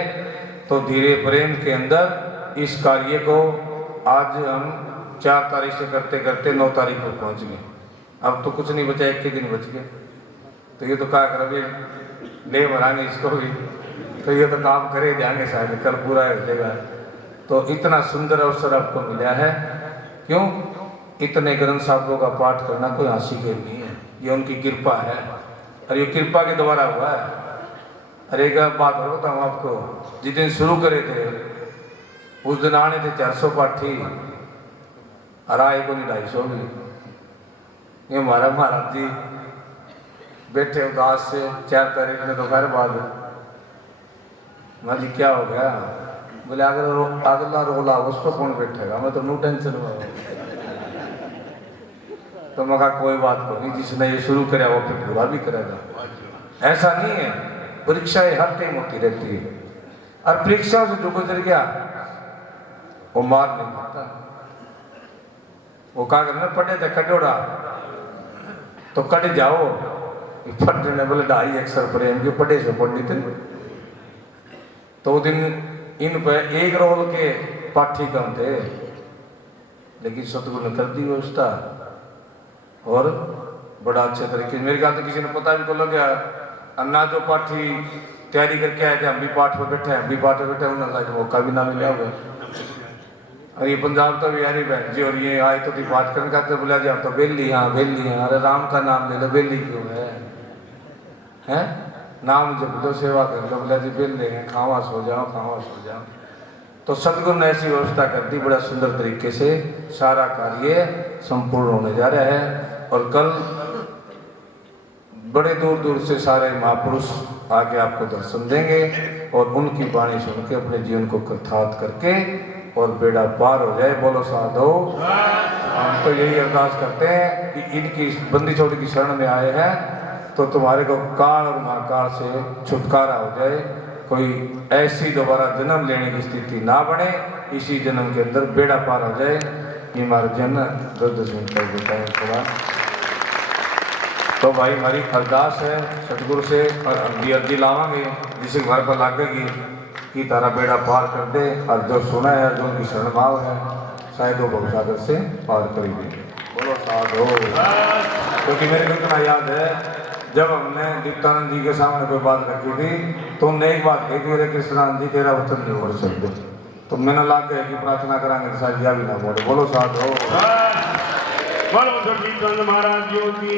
तो धीरे प्रेम के अंदर इस कार्य को आज हम 4 तारीख से करते करते 9 तारीख को पहुँच गए। अब तो कुछ नहीं बचा, 1 ही दिन बच गए। तो ये तो क्या कर अभी ले भराएंगे इसको भी, तो ये तो काम करे जाएंगे शायद कल पूरा हो जाएगा। तो इतना सुंदर अवसर आपको मिला है, क्यों? इतने ग्रंथ साहिबों का पाठ करना कोई हंसी खेल नहीं है, ये उनकी कृपा है और ये कृपा के द्वारा हुआ है। अरे एक बात बताता हूँ आपको, जिस दिन शुरू करे थे उस दिन आने थे 400 पाठी और आए को नहीं 250 भी। ये हमारा महाराज जी बैठे उदास से 4 तारीख में दोपहर बाद। मैं जी क्या हो गया? बोले अगला रोला उसको कौन बैठेगा, मैं तो नो टेंशन हुआ। तो मैं कहा कोई बात को नहीं, जिसने ये शुरू किया वो फिर पूरा भी करेगा। ऐसा नहीं है, परीक्षाएं हर टाइम होती रहती है और परीक्षा से जो गुजर गया वो मार नहीं पाता। वो कहा करना पढ़े थे कटोड़ा तो कट जाओ, फटे ने बोले 2.5 अक्षर प्रेम के पढ़े से पंडित। तो दिन इन पे 1 रोल के पाठी कम थे, लेकिन सतगुरु ने कर दी व्यवस्था और बड़ा अच्छे तरीके से। मेरे ख्याल से किसी ने पता भी को लग गया, अन्ना जो पाठी तैयारी करके आए थे हम भी पाठ पे बैठे हैं, हम भी पाठ पे बैठे, उन्होंने मौका भी ना मिला होगा। और ये पंजाब तो भी यारी बहन जी और ये आए तो पाठ करने का, बोला जी हम तो बेली हाँ बेली हाँ। अरे राम का नाम ले लो, बेली क्यों है? नाम जब लो सेवा कर लो, बोला जी बेले हैं, खावा सो जाओ खावा सो जाओ। तो सदगुरु ने ऐसी व्यवस्था कर दी, बड़ा सुंदर तरीके से सारा कार्य संपूर्ण होने जा रहा है। और कल बड़े दूर दूर से सारे महापुरुष आके आपको दर्शन देंगे और उनकी वाणी सुन के अपने जीवन को कृतार्थ करके और बेड़ा पार हो जाए। बोलो साधो। हम तो यही अरदास करते हैं कि इनकी बंदी छोड़ की शरण में आए हैं तो तुम्हारे को काल और महाकाल से छुटकारा हो जाए, कोई ऐसी दोबारा जन्म लेने की स्थिति ना बने, इसी जन्म के अंदर बेड़ा पार हो जाए। ये हमारा जन्म 10 मिनट कर देता है थोड़ा। तो भाई हमारी अरदास है सतगुरु से और हम भी अर्जी लावांगे जिसे घर पर लागेगी कि तारा बेड़ा पार कर दे। और जो सुना है जो उनकी शरण भाव है शायद वो भवसागर से पार कर देंगे। बोलो साधो। क्योंकि मेरे को इतना याद है जब हमने दीप्तानंद जी के सामने कोई बात रखी थी तो उनने एक बात कही थी, अरे कृष्णानंद जी तेरा वचन नहीं बोल सकते। तो मैंने लाग गया कि प्रार्थना कराएंगे तो शायद यह भी ना बोले। बोलो साधो। बोलो महाराज जी की।